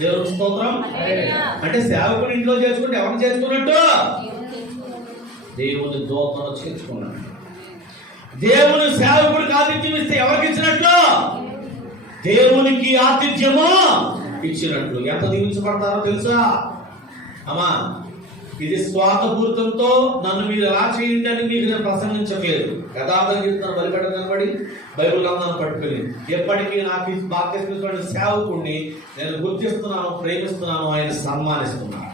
దేవుని స్తోత్రం. అంటే సేవకుని ఇంట్లో చేసుకుంటే ఎవరిని చేసుకున్నట్టు? దేవుని దూతను చేర్చుకున్నాడు. దేవుని సేవకుడికి ఆతిథ్యం ఇస్తే ఎవరికి ఇచ్చినట్లు? దేవునికి ఆతిథ్యము ఇచ్చినట్లు. ఎంత దీవించబడతారో తెలుసా అమ్మా? ఇది స్వార్థపూరితంతో నన్ను మీరు ఎలా చేయండి అని మీకు నేను ప్రసంగించట్లేదు. యథార్థంగా చెప్తున్నాను. బలిపెట్ట నిలబడి బైబిల్ గ్రంథాన్ని పట్టుకుని ఎప్పటికీ నాకు బాధ్యత సేవకుడిని నేను గుర్తిస్తున్నాను, ప్రేమిస్తున్నాను, ఆయన సన్మానిస్తున్నాను.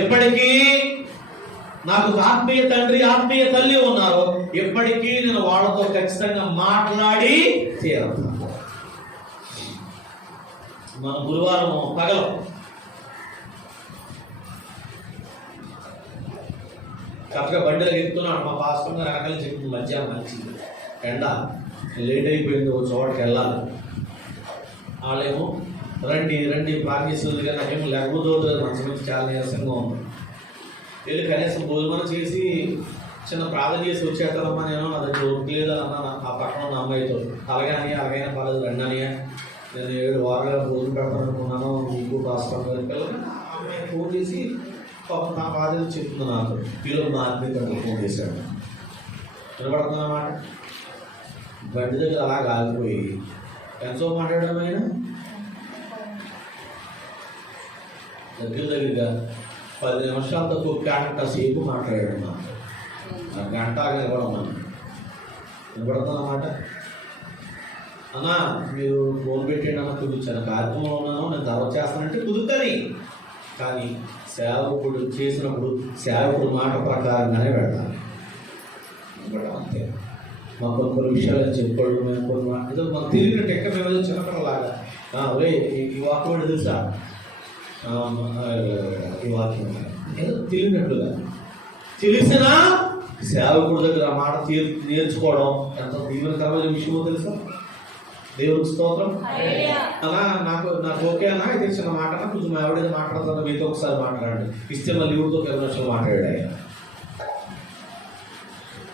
ఎప్పటికీ నాకు ఆత్మీయ తండ్రి ఆత్మీయ తల్లి ఉన్నారు. ఎప్పటికీ నేను వాళ్ళతో ఖచ్చితంగా మాట్లాడి తీరుతాను. మన గురువారం పగలు కరెక్ట్గా బండిలో ఎక్కుతున్నాడు. మా పాస్టర్ గారు వెనకాల చెప్తుంది, మధ్యాహ్నం మంచిది ఎండ లేట్ అయిపోయింది, ఒక చోటకి వెళ్ళాలి. వాళ్ళేమో రండి రండి ప్రార్థిస్తుంది కానీ నాకేమో లేకపోతే మంచి మంచి చాలా నీరసంగా ఉంది. వెళ్ళి కనీసం భోజనం చేసి చిన్న ప్రార్థన చేసి వచ్చేస్తానమ్మా, నేను నా దగ్గర ఒప్పులేదు అన్నా ఆ పక్కన ఉన్న అమ్మాయితో. అలాగైనా పర్లేదు రండి అని. నేను 7 వారాలు భోజనం పెడతాను అనుకున్నాను, మీకు పాస్టర్ గారి పిల్లలు. ఆ అమ్మాయి ఫోన్ చేసి పాపం నా బాధ్యత చెప్తుంది నాకు. ఈరోజు మా ఆత్మీయ తండ్రి ఫోన్ చేశాడు. వినపడుతున్నమాట. బండి దగ్గర అలా ఆగిపోయి ఎంతో మాట్లాడడం ఆయన దగ్గరగా 10 నిమిషాలతో గంట సేపు మాట్లాడాడు నాకు. ఆ గంట కూడా ఉన్నాను. వినపడుతున్నమాట. అన్నా మీరు ఫోన్ పెట్టండి అన్న, కుదిర్చాను కార్యక్రమంలో ఉన్నాను, నేను తర్వాత చేస్తానంటే కుదురుతుంది. కానీ సేవకుడు చేసినప్పుడు సేవకుడు మాట ప్రకారంగానే వెళ్ళాలి. అంతే. మాకు కొన్ని విషయాలు చెప్పుకోవడం, మేము కొన్ని ఏదో మాకు తెలియనట్టు ఎక్కడ మేము చిన్నపిల్లలాగా ఈ వాక్యం తెలుసా, ఈ వాక్యం ఏదో తెలియనట్లుగా తెలిసినా సేవకుడి దగ్గర ఆ మాట నేర్చుకోవడం ఎంత దీవెనకరమైన విషయమో తెలుసా? దేవుడికి స్తోత్రం. అలా నాకు ఓకే అన్నా, ఇది చిన్న మాట అన్నా, కొంచెం ఎవడైతే మాట్లాడుతున్నా మీతో ఒకసారి మాట్లాడండి ఇస్తే మళ్ళీ ఊరితో 10 నిమిషాలు మాట్లాడాడు. ఆయన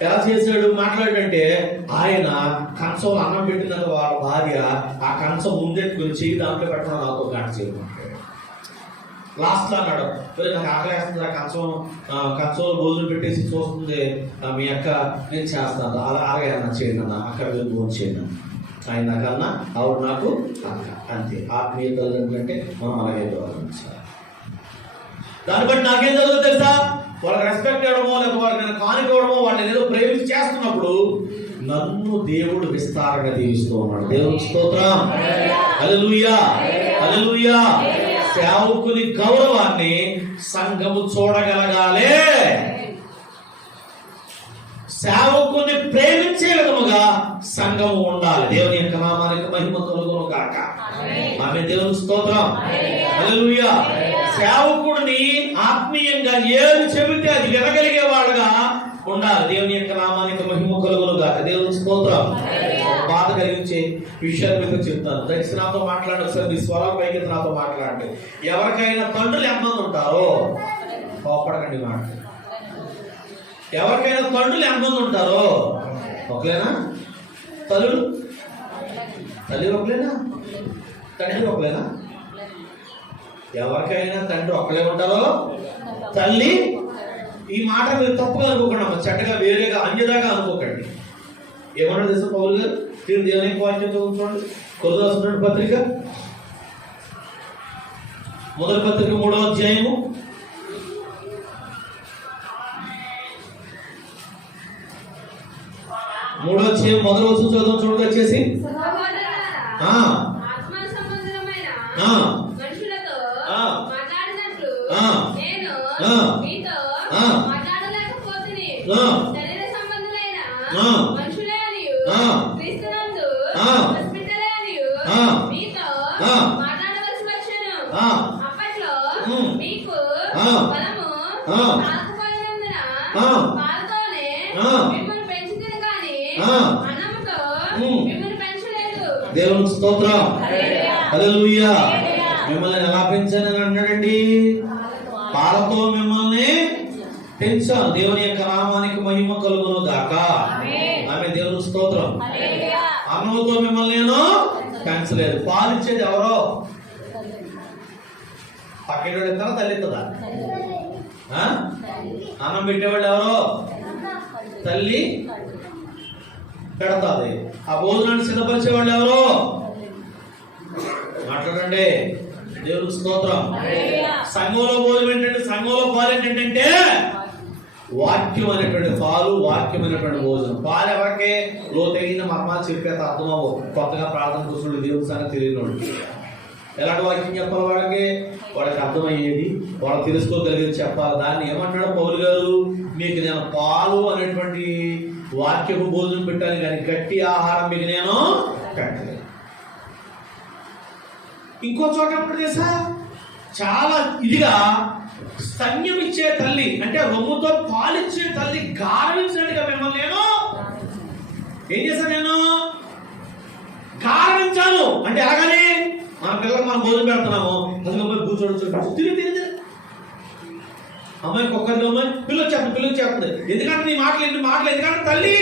ఎలా చేశాడు మాట్లాడంటే, ఆయన కంచంలో అన్నం పెట్టినాక వాళ్ళ భార్య ఆ కంచం ముందెట్టుకుని చెయ్యి దాంట్లో పెట్టడం నాతో గంట చేయడం మాట్లాడాడు. లాస్ట్లో అన్నాడు, నాకు ఆకలేస్తుంది, ఆ కంచంలో భోజనం పెట్టేసి చూస్తుంది మీ అక్క, నేను చేస్తాను అలాగే అన్న చేయండి అన్న, అక్కడ వెళ్ళి భోజనం చేయండి. ఆయన నాకన్నా ఆవిడ నాకు అక్క. అంతే. ఆత్మీయ తల్లిదండ్రులు అంటే మనం అలాగే గౌరవించాలి. దాన్ని బట్టి నాకేం జరుగుతుంది తెలుసా? వాళ్ళకి రెస్పెక్ట్ ఇవ్వడమో లేకపోతే వాళ్ళకి నేను కానివ్వడమో, వాళ్ళని ఏదో ప్రేమించి చేస్తున్నప్పుడు నన్ను దేవుడు విస్తారంగా దీవిస్తూ ఉన్నాడు. దేవునికి స్తోత్రం. హల్లెలూయా, హల్లెలూయా. సేవకుని గౌరవాన్ని సంఘము చూడగలగాలి. సేవకుని ప్రేమించే విధముగా సంఘము ఉండాలి. దేవుని యొక్క నామానికి మహిమ కలుగును గాక. ఆమె దేవుని స్తోత్రం. హల్లెలూయా. సేవకుడిని ఆత్మీయంగా ఏది చెబితే అది వినగలిగే వాళ్ళగా ఉండాలి. దేవుని యొక్క నామానికి మహిమ కలుగును గాక. దేవుని స్తోత్రం. బాధ కలిగించే విషయాలు మీకు చెప్తాను. దయచేసి నాతో మాట్లాడండి. ఒకసారి మీ స్వరాల పైకి నాతో మాట్లాడండి. ఎవరికైనా తండ్రులు ఎంతమంది ఉంటారో కోపడకండి మాట. ఎవరికైనా తండ్రులు ఎంతమంది ఉంటారో ఒకలేనా? తల్లి ఒకలేనా? తండ్రి ఒకలేనా? ఎవరికైనా తండ్రి ఒక్కలే ఉంటారో తల్లి. ఈ మాట మీరు తప్పుగా అనుకోకండి, చెడ్డగా వేరేగా అన్యదాగా అనుకోకండి. ఏమన్నా తెలుసు పౌలు గారు దేవుని వాక్యం చదువుకోండి. కొరింథీయులకు పత్రిక 1వ పత్రిక 3వ అధ్యాయము 3వ అధ్యాయం 1వ వచనం చదువు చూడండి. వచ్చేసి దేవునికి స్తోత్రం. హల్లెలూయా. మిమ్మల్ని ఎలా పెంచానని అన్నాడండి? పాలతో మిమ్మల్ని పెంచాను. దేవుని యొక్క నామానికి మహిమ కలుగును గాక. ఆమె దేవునికి స్తోత్రం. అన్నముతో మిమ్మల్ని నేను పెంచలేదు. పాలిచ్చేది ఎవరో? పక్కన ఇస్తారా తల్లి ఇస్తుందా? అన్నం పెట్టేవాళ్ళు ఎవరో? తల్లి పెడతాది. ఆ భోజనాన్ని సిద్ధపరిచేవాళ్ళు ఎవరో? మాట్లాడండి. దేవునికి స్తోత్రం. సంఘంలో భోజనం ఏంటంటే, సంఘంలో పాలు ఏంటంటే వాక్యం అనేటువంటి పాలు, వాక్యం అనేటువంటి భోజనం. పాలు ఎవరికే? లోతైన మర్మాలు చెప్పేత అర్థమవు, కొత్తగా ప్రార్థన కూర్చుంటే దేవుని సంగతి తెలియదు. ఎలాంటి వాక్యం చెప్పాలి వాళ్ళకి? వాళ్ళకి అర్థమయ్యేది, వాళ్ళు తెలుసుకోగలిగేది చెప్పాలి. దాన్ని ఏమంటాడు పౌలు గారు? మీకు నేను పాలు అనేటువంటి వాక్యపు భోజనం పెట్టాను, కానీ గట్టి ఆహారం మీకు నేను పెట్టలేదు. ఇంకో చోట ఎప్పుడు చేసా? చాలా ఇదిగా స్తన్యం ఇచ్చే తల్లి, అంటే రొమ్ముతో పాలిచ్చే తల్లి గారవించినట్టుగా మిమ్మల్ని నేను ఏం చేశాను? నేను గారవించాను. అంటే ఎలాగని? మన పిల్లలకు మనం భోజనం పెడుతున్నాము, అది అమ్మాయి కూర్చోడు తిరిగి అమ్మాయి ఒక్కరిని అమ్మాయి పిల్లలు చెప్తుంది. ఎందుకంటే నీ మాటలు ఎందుకంటే తల్లి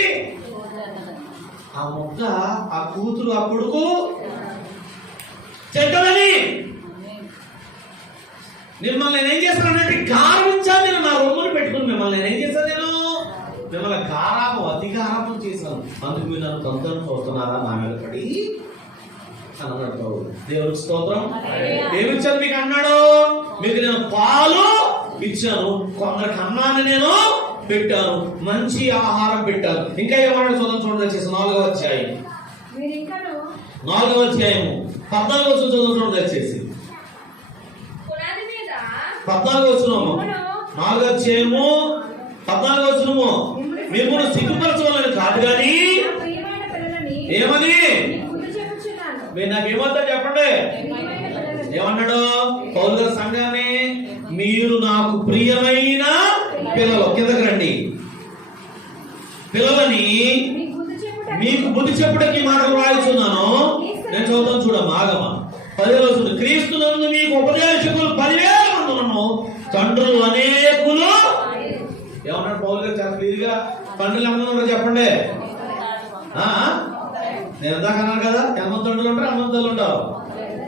ఆ ముక్క, ఆ కూతురు, ఆ కొడుకు చెడ్డదని మిమ్మల్ని నేనేం చేశాను అంటే గారవించాను. నేను నా రొమ్మును పెట్టుకుని మిమ్మల్ని నేనేం చేశాను? నేను మిమ్మల్ని అధికారాపం చేశాను. అందుకు మీరు నన్ను తంతను చూస్తున్నారా నా మీద పడి అని అన్నాడు. దేవుడికి స్తోత్రం. ఏమిచ్చాను మీకు అన్నాడు? మీకు నేను పాలు ఇచ్చాను, కొందరికి అన్నాన్ని నేను పెట్టాను, మంచి ఆహారం పెట్టాను. ఇంకా ఏమన్నాడు చూడండి. 4వ అధ్యాయం 14వ చదువుతున్నాం దయచేసి. 14వ వచనము, 4వ అధ్యాయము 14వ వచనము. మిమ్మల్ని సిగ్గుపరచవాలని కాదు కానీ ఏమని మీరు నాకేమవుతా చెప్పండి. ఏమన్నాడు పౌలు గారు సంఘాన్ని? మీరు నాకు ప్రియమైన పిల్లలు, కిందకి రండి, పిల్లలని మీకు బుద్ధి చెప్పుటకి మాటలు రాయిస్తున్నాను. నేను చదువుతాను చూడమ్మా, ఆగమ్మా. 10వ వచనం. క్రీస్తునందు మీకు ఉపదేశకులు 10,000 మంది ఉన్నాను, తండ్రులు అనేకులు. ఏమన్నాడు పౌలు గారు? చాలా క్లియర్గా తండ్రులు ఎంతమంది ఉంటారు చెప్పండి. నేను ఎందాక అన్నాను కదా, ఎంతమంది తండ్రులు ఉంటారు, ఎంతమంది తల్లు ఉంటారు?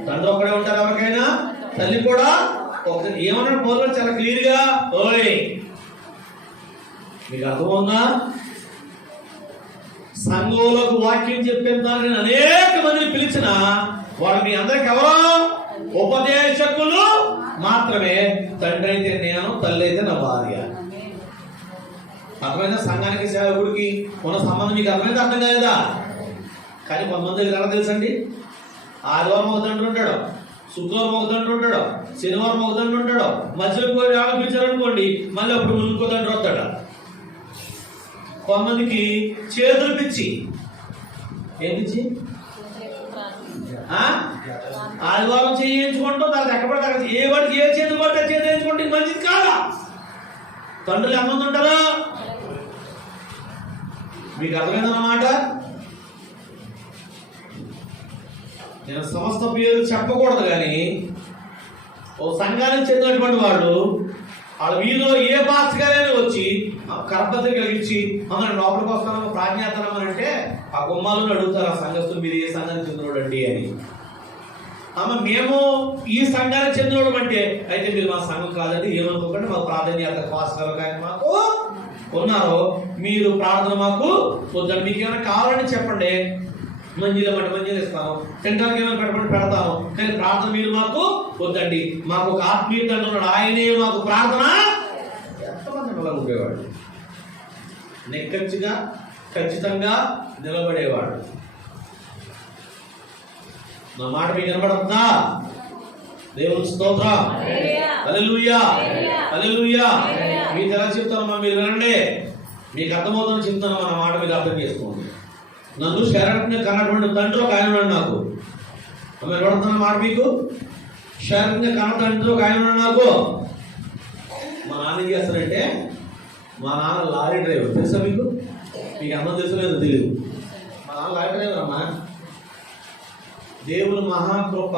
తండ్రి ఒక్కడే ఉంటారు ఎవరికైనా, తల్లి కూడా ఒకటి. ఏమన్నాడు పౌలు గారు చాలా క్లియర్గా? ఓయ్ మీకు అర్థమవుందా? సంఘంలోకి వాక్యం చెప్పేంత నేను అనేక మందిని పిలిచిన వాళ్ళు మీ అందరికి ఎవరో? ఉపదేశకులు మాత్రమే. తండ్రి అయితే నేను, తల్లి అయితే నా భార్య. అర్థమైనా? సంఘానికి సేవకుడికి ఉన్న సంబంధం మీకు అర్థమైతే అర్థం కాలేదా? కానీ కొంతమంది ఎలా తెలుసండి? ఆదివారం ఒక తండ్రి ఉంటాడు, శుక్రవారం ఒక తండ్రి ఉంటాడు, శనివారం ఒక తండ్రి ఉంటాడు, మధ్యలో పోయి ఆలోచించారనుకోండి మళ్ళీ అప్పుడు ఇంకో తండ్రి వస్తాడు. కొంతమందికి చేతులు పిచ్చి. ఏం పిచ్చి? ఆదివారం చేయించుకుంటాం, దానికి ఎక్కడ పడితే అక్కడ ఏ వాడికి ఏ చేతులు పడితే చేతి వేయించుకుంటే మంచిది కాదా? తండ్రులు ఎంతమంది ఉంటారా? మీకు అర్థమైందన్నమాట. నేను సమస్త పేరు చెప్పకూడదు, కానీ ఓ సంఘానికి చెందినటువంటి వాళ్ళు వాళ్ళ వీధిలో ఏ పాస్టర్ గారైనా వచ్చి కరపత్రిక కలిగించి అమ్మ లోపలికి వస్తాను ప్రాజ్ఞాతనం అంటే ఆ గుమ్మాలను అడుగుతారు, ఆ సంఘస్థులు మీరు ఏ సంఘానికి చెందినోడు అండి అని. అమ్మ మేము ఈ సంఘానికి చెందినోడు అంటే, అయితే మీరు మా సంఘం కాదండి, ఏమనుకోకండి, మాకు ప్రాధాన్యత పాస్టర్ కానీ మాకు ఉన్నారు, మీరు ప్రార్థన మాకు వద్దండి, మీకు ఏమైనా కావాలని చెప్పండి, మంజీలు అంటే మంజీలు ఇస్తాను, తినడానికి ఏమైనా పెట్టమని పెడతాను, కానీ ప్రార్థన మీరు మాకు వద్దండి. మాకు ఒక ఆత్మీయ తండ్రి ఉన్నాడు, ఆయనే మాకు ప్రార్థన. ఎంతమంది అలా ఉండేవాడు? నిక్కచ్చిగా ఖచ్చితంగా నిలబడేవాడు. నా మాట మీకు వినపడుతుందా? దేవుని స్తోత్రం. హల్లెలూయా, హల్లెలూయా. మీకు ఎలా చెప్తానమ్మా మీరు వినండి, మీకు అర్థమవుతుందని చెప్తాను. మన మాట మీరు అర్థం చేసుకోండి. నన్ను శారీరకంగా కన్నటువంటి తండ్రి ఒక ఆయన ఉన్నాడు నాకు. ఆమె పడుతున్న మాట మీకు శారీరకంగా కన్న తండ్రి ఒక ఆయన ఉన్నాడు నాకు. మా నాన్న ఏం చేస్తారంటే, మా నాన్న లారీ డ్రైవర్. తెలుసా మీకు? మీకు అన్నం తెలుసో లేదో తెలియదు. మా నాన్న లారీ డ్రైవర్ అమ్మా. దేవుని మహాకృప,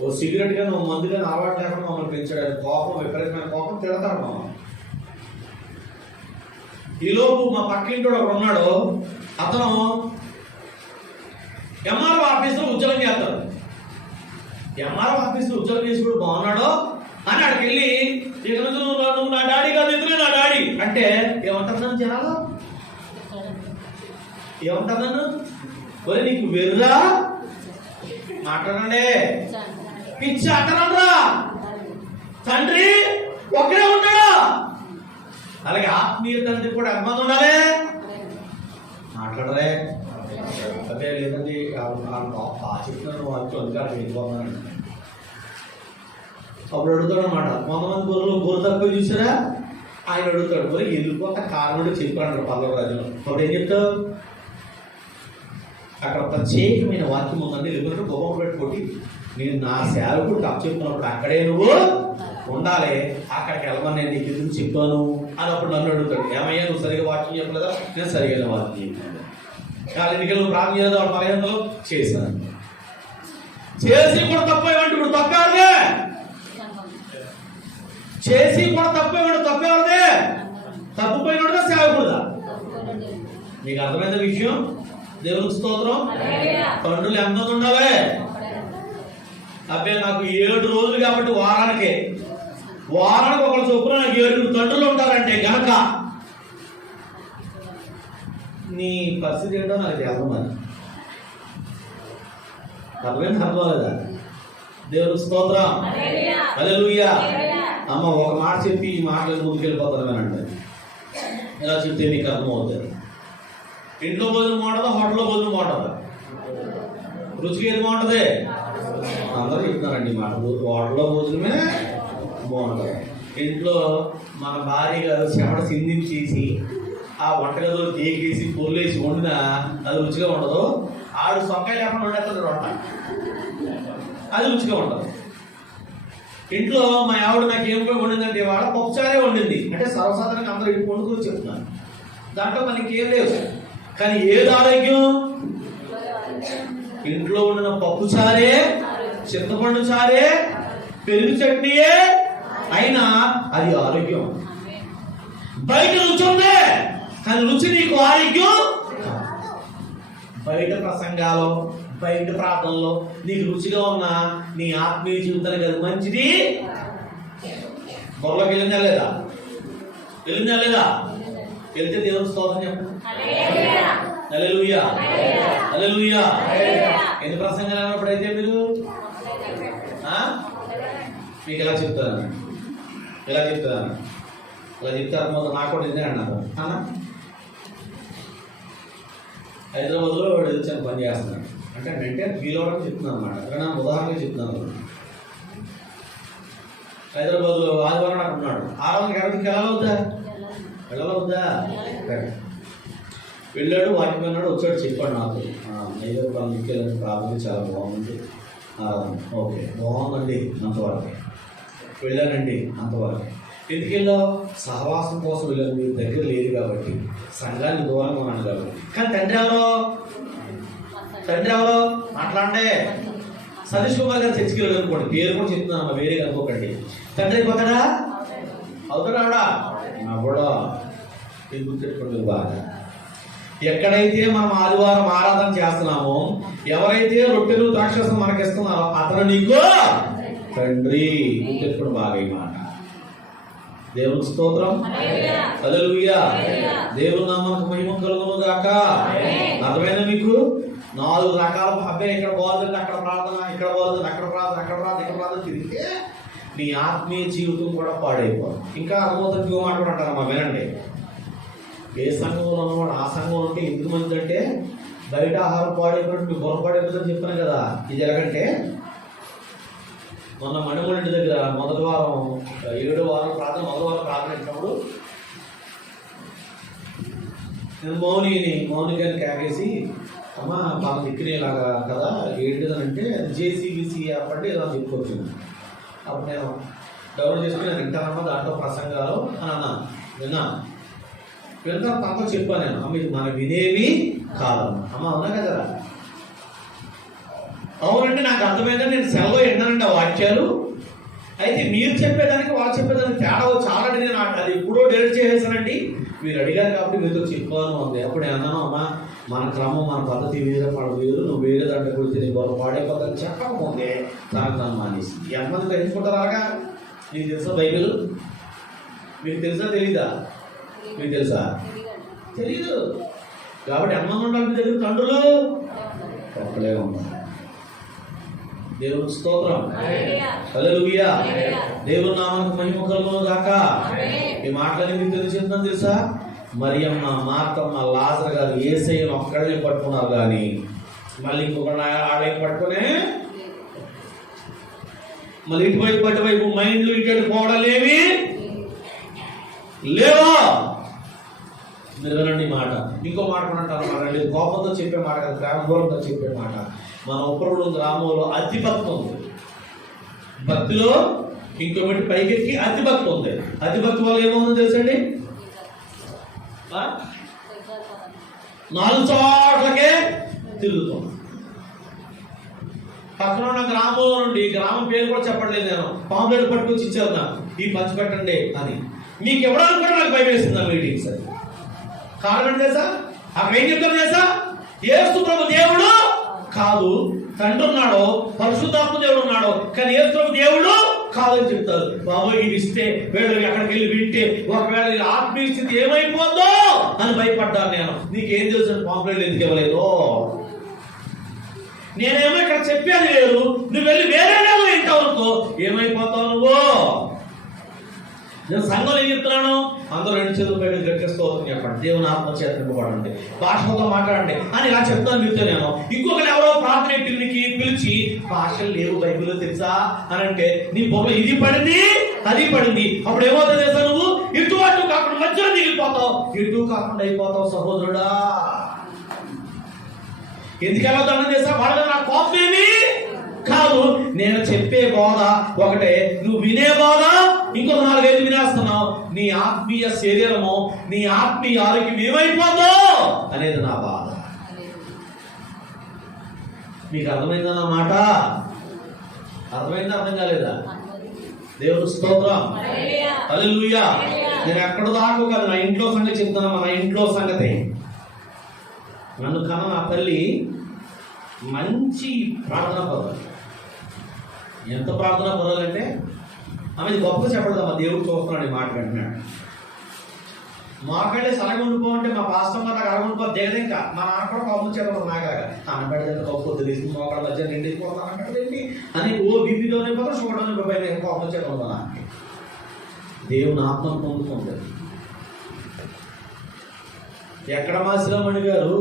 ఓ సిగరెట్ కానీ ఓ మందు కానీ అలవాటు లేకుండా మమ్మల్ని పెంచాడు. కోపం, విపరీతమైన కోపం, తిడతాడు మమ్మల్ని. ఈలోపు మా పక్కింటి ఒకడు ఉన్నాడు, అతను ఎంఆర్ఓ ఆఫీసులో ఉద్యోగం చేస్తాడు. ఎంఆర్ఓ ఆఫీసులో ఉద్యోగం చేసి కూడా బాగున్నాడు. అని అక్కడికి వెళ్ళి ఇక నుంచి నువ్వు నా డాడీ కాదు, ఇతనే నా డాడీ అంటే ఏమంటారు నన్ను జనాలు? ఏమంటారు నన్ను? ఒరే నీకు వెర్రా మాట్లాడండి, పిచ్చి అంటారా? తండ్రి ఒక్కడే ఉంటాడా? అలాగే ఆత్మీయ తండ్రి కూడా ఎంతమంది ఉండాలి? మాట్లాడరే? అదే లేదండి చెప్తున్నాను వాళ్ళతో అధికారం వెళ్ళిపోతున్నాను. అప్పుడు అడుగుతాడు అనమాట, కొంతమంది గొర్రెలు తక్కువ చూసారా? ఆయన అడుగుతాడు, మరి వెళ్ళిపోత కారణం చెప్పాడు పల్లవ రాజులో. అప్పుడు ఏం చెప్తావు? అక్కడ ప్రత్యేకమైన వాక్యం ఉందండి, ఎందుకంటే గొప్ప పెట్టుకోటి నేను నా సేవకుడు తప్పు చెప్తున్నప్పుడు అక్కడే నువ్వు ఉండాలి, అక్కడికి వెళ్ళమని నేను నీకు ఎందుకు చెప్పాను అని అప్పుడు నన్ను అడుగుతాడు. ఏమయ్యా నువ్వు సరిగా వాక్యం చెప్పలేదా? నేను సరిగా వాక్యం చెప్పాను. వాళ్ళ ఎన్నికలు ప్రార్థన చేయలేదు, వాళ్ళ పర్యంలో చేశాను. చేసి కూడా తప్పేమంటే ఇప్పుడు తప్పేవాడే, చేసి కూడా తప్పేవాడు తప్పేవాడే, తప్పుపోయినోడుగా సేవకుడుగా. మీకు అర్థమైన విషయం? దేవునికి స్తోత్రం. తండ్రులు ఎంతమంది ఉండాలి? అబ్బాయి నాకు 7 రోజులు కాబట్టి వారానికి ఒకళ్ళు చొప్పున నాకు 7 తండ్రులు ఉంటారంటే గనక నీ పరిస్థితి ఏంటో నాకు తెలుసు. మరి అర్థమైంది? అర్థమలేదా? దేవునికి స్తోత్రం. హల్లెలూయా. అమ్మ ఒక మాట చెప్పి ఈ మాటలు ముందుకెళ్ళిపోతాను అంటే ఇలా చెప్తే నీకు అర్థమవుతుంది. ఇంట్లో భోజనం బాగుంటుందా, హోటల్లో భోజనం బాగుంటుందా? రుచికి ఏది బాగుంటుంది? అందరూ చెప్తున్నారండి మాట, హోటల్లో భోజనమే బాగుంటుంది. ఇంట్లో మన భార్య గారు చెమట సిందించేసి ఆ వంటగదిలో కేకేసి పొల్లేసి వండినా అది రుచిగా ఉండదు. ఆడు సొంకాయ లేకుండా వండేస్తాడు వంట, అది రుచిగా ఉండదు. ఇంట్లో మా ఆవిడ నాకు ఏం వండిందంటే వాళ్ళ పప్పుచారే వండింది అంటే సర్వసాధారణంగా అందరూ ఇంటి వండుకొని చెప్తున్నారు, దాంట్లో మనకి ఏం లేవు. కానీ ఏది ఆరోగ్యం? ఇంట్లో ఉండిన పప్పు చారే, చింతపండు చారే, పెరుగు చట్నీయే అయినా అది ఆరోగ్యం. బయట రుచి ఉందే కానీ రుచి నీకు ఆరోగ్యం. బయట ప్రసంగాలు, బయట ప్రార్థనలో నీకు రుచిగా ఉన్న నీ ఆత్మీయ జీవితానికి అది మంచిది. బొర్రలోకి వెళ్ళిందా లేదా? వెళ్ళిందా లేదా? వెళ్తే దేవుని స్తోత్రం చెప్పండి. హల్లెలూయా, హల్లెలూయా. ఎన్ని ప్రసంగాలు అన్నప్పుడైతే మీరు మీకు ఎలా చెప్తారు? ఎలా చెప్తారు మొదలు నాకు కూడా ఇదే అన్నారు అన్న. హైదరాబాద్లో వాడు ఎదుర్చని పని చేస్తున్నాడు అంటే ఫీల్ అవ్వడానికి చెప్తున్నాను అనమాట. అక్కడ ఉదాహరణగా చెప్తున్నాను. హైదరాబాద్లో ఆదివారం అక్కడ ఉన్నాడు. ఆదివారం ఎవరికి వెళ్ళవద్దా? వెళ్ళాడు, వాక్యం అన్నాడు, వచ్చాడు, చెప్పాడు నాకు హైదరాబాద్ ఇంకెళ్ళని ప్రార్థన చాలా బాగుంది. ఓకే బాగుందండి, అంతవరకు వెళ్ళానండి, అంతవరకు. ఎందుకు వెళ్ళావు? సహవాసం కోసం వెళ్ళాను, మీరు దగ్గర లేదు కాబట్టి, సంఘానికి దూరంగా ఉన్నాను కాబట్టి. కానీ తండ్రి ఎవరో మాట్లాడే సతీష్ కుమార్ గారు చర్చికి వెళ్ళారు అనుకోండి, పేరు కూడా చెప్తున్నాను, వేరే అనుకోకండి. తండ్రి అయిపోతాడా? అవుతాడా? నా కూడా ఇది గుర్తెట్టుకోండి బాగా. ఎక్కడైతే మనం ఆదివారం ఆరాధన చేస్తున్నామో, ఎవరైతే రొట్టెలు ద్రాక్షరసం మనకిస్తున్నారో అతను నీకు తండ్రి. గుర్తెట్టుకోండి బాగా ఈ మాట. దేవునికి స్తోత్రం. హల్లెలూయా. దేవుని నామమునకు మహిమ కలుగును గాక. అర్థమైందా మీకు? 4 రకాల అబ్బాయి, ఇక్కడ బాగుంది అక్కడ ప్రార్థన, ఇక్కడ బాగుంది అక్కడ ప్రార్థన, అక్కడ ప్రార్థన, ఇక్కడ ప్రార్థన తిరిగితే నీ ఆత్మీయ జీవితం కూడా పాడైపోతుంది. ఇంకా అర్థమవుతుంది మాట కూడా అంటారమ్మా, వినండి. ఏ సంఘంలో ఉన్నవాడు ఆ సంఘంలో ఉంటే ఎందుకు మంచిదంటే, బయట ఆహారం పాడైపోయినట్టు మీ బుర్ర పాడైపోతుందని చెప్పాను కదా. ఇది ఎలాగంటే, మొన్న మణిమూడి ఇంటి దగ్గర మొదటి వారం 7వ వారం ప్రార్థన, మొదటి వారం ప్రార్థన ఇచ్చినప్పుడు నేను మౌని గారిని కేకేసి, అమ్మ మాకు దిక్కునేలాగా కదా ఏంటిదనంటే జేసీబీసీ అప్పటి ఏదో అని చెప్పుకొచ్చింది. అప్పుడు నేను డౌన్లోడ్ చేసుకుని నేను వింటానమ్మా, దాంట్లో ప్రసంగాలు అని అన్నాను. వింటాను తప్ప చెప్పాను నేను, అమ్మ ఇది మనం వినేవి కాదమ్మా. అమ్మ అవునా కదా? అవునంటే నాకు అర్థమైందని నేను సెలవు విన్నానండి ఆ వాక్యాలు. అయితే మీరు చెప్పేదానికి వాళ్ళు చెప్పేదానికి తేడా చాలా. నేను అది ఎప్పుడో డెలిట్ చేసేసానండి, మీరు అడిగారు కాబట్టి మీతో చెప్పాను అంది. అప్పుడు నేను అన్నాను, అమ్మా మన క్రమం మన పద్ధతి వేరే పడదు, వేరు నువ్వు వేరే దాంట్లో కొడితే నీ గొడవ పాడైపోతుందని చెప్పకముందే తనకు నన్ను మానేసి. ఎంతమంది గ్రహించుకుంటారు అలాగా? నీకు తెలుసా బైబిల్? మీకు తెలుసా తెలీదా? మీకు తెలుసా? తెలీదు. కాబట్టి ఎంతమంది ఉండాలి మీ దగ్గర తండ్రులు? ఒక్కలే ఉన్నారు. దేవునికి స్తోత్రం, హల్లెలూయా. దేవుని నామానికి మహిమ కలుగును గాక. ఈ మాటలని మీకు తెలిసి చెప్తున్నాను తెలుసా? మరియమ్మ, మార్తమ్మ, లాజరు గారు యేసయ్యను ఒక్కడే పట్టుకున్నారు కానీ మళ్ళీ ఇంకొక ఆడే పట్టుకునే మళ్ళీ ఇటువైపు అటువైపు మైండ్లు ఇటు పోవడాలేవి లేవా? మీరు వినండి మాట. ఇంకో మాట అంటారు మాట, కోపంతో చెప్పే మాట కాదు, ప్రేమపూర్వకంతో చెప్పే మాట. మన ఉప్పరుడు గ్రామంలో అతి భక్తి ఉంది. భక్తిలో ఇంకొకటి పైకెక్కి అతి భక్తి ఉంది. అతి భక్తి వల్ల ఏమవుతుందో తెలుసండి? 4 చోట్లకే తిరుగుతాం. పక్కన ఉన్న గ్రామంలో నుండి, గ్రామం పేరు కూడా చెప్పట్లేదు నేను, పాంప్లెట్ పట్టుకొచ్చి ఇచ్చారు నాకు, ఈ పంచి పెట్టండి అని. మీకు ఎవడానికి కూడా నాకు భయం వేస్తుంది ఆ మీటింగ్స్. కారణం తెలుసా? అక్కడ ఏం చెప్తారు తెలుసా? యేసు ప్రభు దేవుడు కాదు, తండ్రి ఉన్నాడు, పరిశుద్ధాత్మ దేవుడు ఉన్నాడు, కానీ యేసు ప్రభు దేవుడు కాదని చెప్తారు. బాబు ఇది ఇస్తే వీళ్ళు ఎక్కడికి వెళ్ళి వింటే ఒకవేళ ఆత్మీయ స్థితి ఏమైపోద్దో అని భయపడ్డాను నేను. నీకేం తెలుసు పాంప్లెట్ ఎందుకు ఇవ్వలేదు? నేనేమో ఇక్కడ చెప్పేది లేదు, నువ్వు వెళ్ళి వేరే వేళ వింటావు అనుకో, ఏమైపోతావు నువ్వు? నేను సంఘంలో ఏం చెప్తున్నాను? అందరూ 2 చేతులు బయట గట్టిస్తూ అవుతుంది చెప్పండి, దేవుని ఆత్మ చేత నింపబడండి, భాషలతో మాట్లాడండి అని ఇలా చెప్తాను మీతో నేను. ఇంకొకరు ఎవరో ప్రార్థన ఎట్టికి పిలిచి భాషలు లేవు బైబిల్లో తెలుసా అని అంటే నీ బొమ్మ ఇది పడింది అది పడింది, అప్పుడు ఏమవుతుంది తెలుసా? నువ్వు ఇటు అటు కాకుండా మధ్యలో మిగిలిపోతావు, ఇటు కాకుండా అయిపోతావు సహోదరుడా. ఎందుకెలా దండం చేస్తా? వాళ్ళ నా కోపమేమి కాదు, నేను చెప్పే బోధ ఒకటే, నువ్వు వినే బోధ ఇంకో 4-5 వినేస్తున్నావు. నీ ఆత్మీయ శరీరము, నీ ఆత్మీయ ఆరోగ్యం ఏమైపోతుందో అనేది నా బాధ. మీకు అర్థమైందా నా మాట? అర్థమైందా అర్థం కాలేదా? దేవుని స్తోత్రం, హల్లెలూయా. నేను ఎక్కడ దాకా కాదు, నా ఇంట్లో సంగతి చెప్తున్నా. మన ఇంట్లో సంగతి, నన్ను కన్నా నా తల్లి మంచి ప్రార్థన పదాలు. ఎంత ప్రార్థన పదాలంటే ఆమె గొప్పగా చెప్పలేదు, మా దేవుడు చూస్తున్నాడు ఈ మాట వింటున్నాడు. మాకెళ్ళి సరగుండిపో అంటే మా పాస్టర్ నాకు అరగుండిపో దిగదు. ఇంకా మా నాన్న కూడా కోపం చెప్పడం నాకగా అన్నబెడదంటే గొప్ప తెలిసి మోకాళ్ళ మధ్య నిండిపోతానంటే అని ఓ బీపీలోనే పోతా చూడడానికి పోయి కోపం చెప్పడం నాకు. దేవుని ఆత్మ పొందుతుంది. ఎక్కడ మా శ్రీరామణి గారు,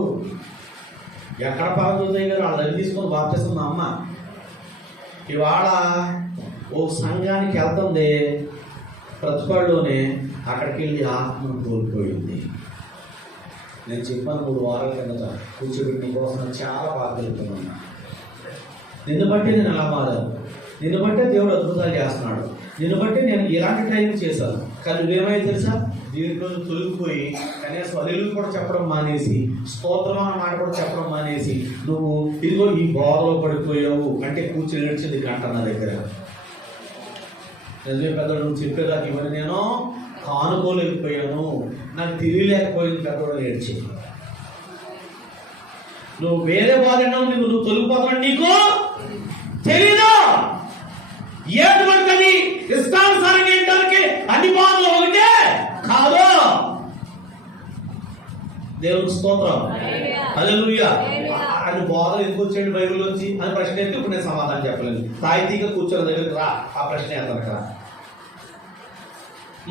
ఎక్కడ పార్వతయ్య గారు వాళ్ళ దగ్గర తీసుకొని బాప్తిస్తుంది మా అమ్మ. ఇవాళ ఓ సంఘానికి వెళ్తుంది, ప్రతిపాడులోనే అక్కడికి వెళ్ళి ఆత్మను కోల్పోయింది. నేను చెప్పాను 3 వారాల కిందట కూర్చోబెట్టి కోసం చాలా బాధపడుతున్నాను. నిన్ను బట్టి నేను ఎలా మారాను, నిన్ను బట్టే దేవుడు అద్భుతాలు చేస్తున్నాడు, నిన్ను బట్టి నేను ఇలాంటి టైం చేశాను. కానీ నువ్వేమైతే తెలుసా? దీంట్లో తొలగిపోయి కనీసం అల్లెలు కూడా చెప్పడం మానేసి, స్తోత్రం అన్న మాట కూడా చెప్పడం మానేసి, నువ్వు ఇదిగో ఈ బోధలో పడిపోయావు అంటే కూర్చొని నడిచింది గంట నా దగ్గర. నిజమే పెద్దోడు, నువ్వు చెప్పేదాకా ఇవన్నీ నేను కానుకోలేకపోయాను, నాకు తెలియలేకపోయింది పెద్దోడు నేర్చి. నువ్వు వేరే బాధ నువ్వు తొలగిపోతున్నావు, నీకు తెలీదా? ఏది ఇష్టానుసారంగా ఏంటానికి అన్ని బాధలు ఒకటే కాదు. దేవునికి స్తోత్రం, హల్లెలూయా. అది బోధలు ఎందుకు వచ్చేయండి బైబిల్ వచ్చి అని ప్రశ్న అయితే ఇప్పుడు నేను సమాధానం చెప్పలేను. తాయితీగా కూర్చొని దగ్గరికి రా, ఆ ప్రశ్న అతనికి రా.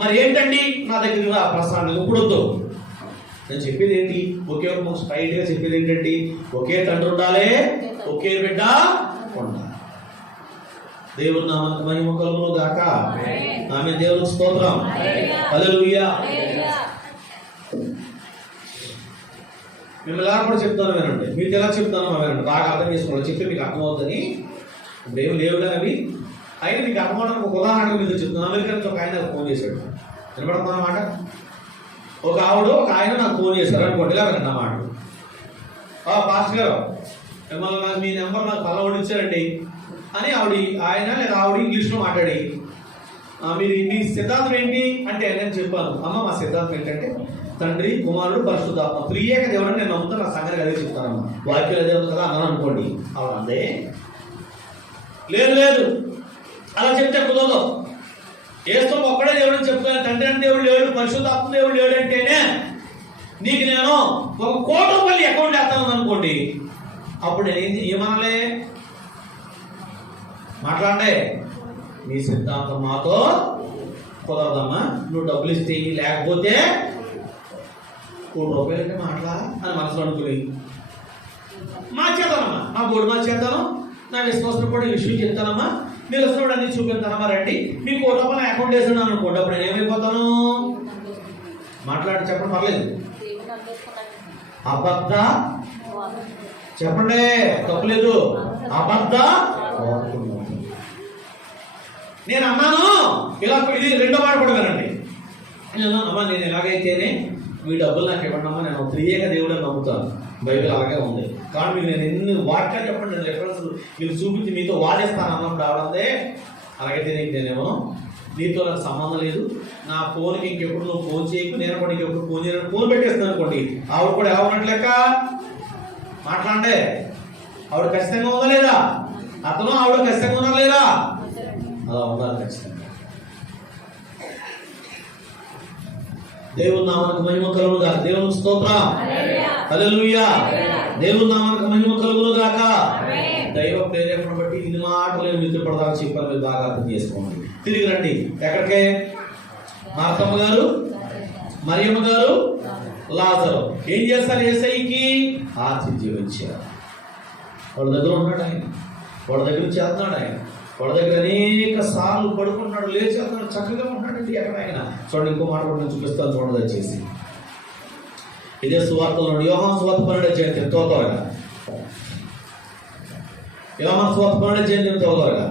మరి ఏంటండి నా దగ్గరికి రా ప్రశ్న ఇప్పుడు వద్దు. నేను చెప్పేది ఏంటి? ఒకే ఒక స్ట్రైట్ గా చెప్పేది ఏంటండి? ఒకే తండ్రి ఉండాలి, ఒకే బిడ్డ ఉండాలి. దేవుని నామానికి మహిమ కలుగును గాక. ఆమె దేవునికి స్తోత్రం, హల్లెలూయా. మేము ఎలా కూడా చెప్తాను వినండి, మీకు ఎలా చెప్తానో వినండి, బాగా అర్థం చేసుకోండి. చెప్పి మీకు అర్థమవుతుంది. ఇప్పుడు ఏమి లేవు కానీ అవి అయినా మీకు అర్థమవడానికి ఒక ఉదాహరణ మీద చెప్తున్నాను. అమెరికా నుంచి ఒక ఆయన ఫోన్ చేశాడు, వినపడుతున్నమాట. ఒక ఆయన నాకు ఫోన్ చేశారు అనుకోండి, ఇలా వినండి అన్నమాట. పాస్టర్ గారు మిమ్మల్ని నాకు మీ నెంబర్ నాకు పల్లవాడు ఇచ్చారండి అని ఆయన లేదా ఆవిడ ఇంగ్లీష్లో మాట్లాడి, మీరు మీ సిద్ధాంతం ఏంటి అంటే నేను చెప్పాను, అమ్మ మా సిద్ధాంతం ఏంటంటే తండ్రి కుమారుడు పరిశుద్ధాత్మ త్రియేక దేవుడు నేను నమ్ముతాను, నా సంగతి అదే చెప్తానమ్మా. వాక్యాలు అదే ఉంది కదా అన్నాను అనుకోండి. ఆవిడ అందే లేదు అలా చెప్తే కుదరదు. యేసు ఒక్కడే దేవుడు అని చెప్పుకునే తండ్రి అని దేవుడు లేడు, పరిశుద్ధాత్మ దేవుడు లేడు అంటేనే నీకు నేను 1 కోటి రూపాయలు అకౌంట్ వేస్తాను అనుకోండి, అప్పుడు నేను ఏమనాలి? మాట్లాడే, నీ సిద్ధాంతం మాతో కుదరదమ్మా, నువ్వు డబ్బులు ఇస్తే లేకపోతే 1 కోటి రూపాయలు అంటే మాట్లా అని మనసులో అనుకుని మార్చేద్దానమ్మా, నా బోర్డు మార్చేద్దాను, నా విశ్వాసం కూడా ఈ విషయం చెప్తానమ్మా, మీరు వస్తున్నప్పుడు అన్ని చూపిస్తానమ్మా రండి, మీకు 1 కోటి రూపాయలు అకౌంట్ వేస్తున్నాను అనుకోండి, అప్పుడు నేను ఏమైపోతాను? మాట్లాడి చెప్పండి, పర్లేదు. అబద్ధ చెప్పండి, తప్పులేదు. అబద్ధ నేను అన్నాను ఇలా, ఇది 2వ మాట కూడా వినండి. అమ్మా నేను ఎలాగైతేనే మీ డబ్బులు నాకు ఇవ్వండమ్మా, నేను త్రియేక దేవుడని నమ్ముతాను, బైబిల్ అలాగే ఉంది. కానీ మీకు నేను ఎన్ని వాక్యాలు చెప్పండి, నేను రెఫరెన్స్ మీకు చూపించి మీతో వాడేస్తాను అన్నప్పుడు ఆవిడందే, అలాగైతే నేనేమో నీతో నాకు సంబంధం లేదు, నా ఫోన్కి ఇంకెప్పుడు నువ్వు ఫోన్ చేయకు, నేను కూడా ఇంకెప్పుడు ఫోన్ చేయను, ఫోన్ పెట్టేస్తాను అనుకోండి, ఆవిడ కూడా ఎలా ఉన్నట్టు లెక్క? మాట్లాడే, ఆవిడ ఖచ్చితంగా ఉందా లేదా? అతను ఆవిడ ఖచ్చితంగా ఉన్నా లేదా? అలా ఉండాలి ఖచ్చితంగా. దేవుని నామానికి మహిమ కలుగును గాక. దేవునికి స్తోత్రం, హల్లెలూయా. దేవుని నామానికి మహిమ కలుగును గాక. దైవ ప్రేరేపణ బట్టి ఇన్ని మాటలు నేను మీతో పడదాకా చెప్పాను, మీరు బాగా అర్థం చేసుకోండి. తిరిగి రండి ఎక్కడికే? మార్తమ్మ గారు, మరియమ్మ గారు, లాజరు ఏం చేస్తారు? యేసయ్యకి ఆతిథ్యం ఇచ్చారు. వాళ్ళ దగ్గర ఉన్నాడు ఆయన, వాళ్ళ దగ్గర చేస్తున్నాడు ఆయన, వాళ్ళ దగ్గర అనేక సార్లు పడుకుంటున్నాడు, లేచేస్తున్నాడు, చక్కగా ఉన్నాడండి. ఎక్కడ ఆయన చూడండి, ఇంకో మాట కూడా నేను చూపిస్తాను చూడండి దయచేసి. ఇదే సువార్తలో యోహాను సువార్త 12వ అధ్యాయం తోతోరగా, యోహాను సువార్త 12వ అధ్యాయం తోతోరగా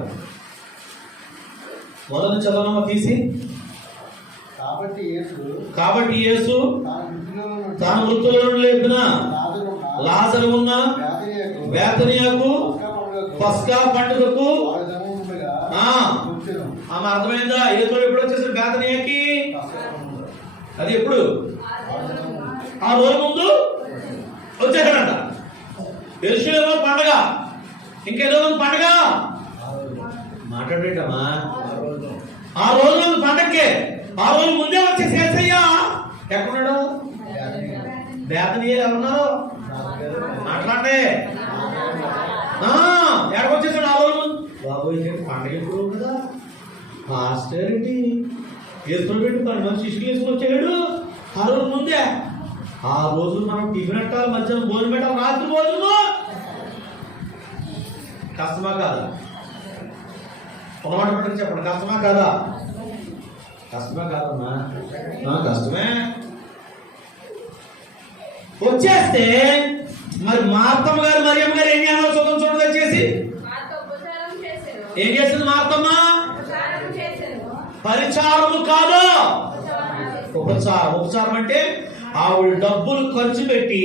మొదటి చదవనమ్మా తీసి. కాబట్టి యేసు తన వృత్తుల నుండి లేపిన లాజరు ఉన్న బేతనియకు పస్కా పండుగకు ఆమె అర్థమైందా? యేసు ఎప్పుడు వచ్చేసారు బేతనియాకి? అది ఎప్పుడు? 6 రోజుల ముందు వచ్చేసాడంట. యెరూషలేములో పండగ, ఇంకేదో పండగ మాట్లాడేటమ్మా. 6 రోజుల ముందు పండగకే, 6 రోజుల ముందే వచ్చేసి యేసయ్య ఎక్కడున్నాడు? బేతనియలో ఎవరున్నారు? మాట్లాడే, ఎక్కడికి వచ్చేసాడు 6 రోజుల ముందు? బాబు పండగ ఎప్పుడు కదా, మాస్టర్ ఏంటి వేసుకుని పెట్టి 10 మంది శిష్యులు వేసుకుని వచ్చాడు 6 రోజుల ముందే. 6 రోజులు మనం టిఫిన్ పెట్టాలి, మధ్యాహ్నం భోజనం పెట్టాలి, రాత్రి భోజనము. కష్టమా కాదా? ఒక మాట పెట్టండి చెప్పండి, కష్టమా కాదా? కష్టమా కాదమ్మా? కష్టమే. వచ్చేస్తే మరి మార్తమ్మ గారు మరియమ్మ గారు ఏం చేయాలో చూడండి వచ్చేసి. ఏం చేసింది మార్తమ్మ? పరిచారము కాదు, ఉపచారం. ఉపచారం అంటే ఆవిడ డబ్బులు ఖర్చు పెట్టి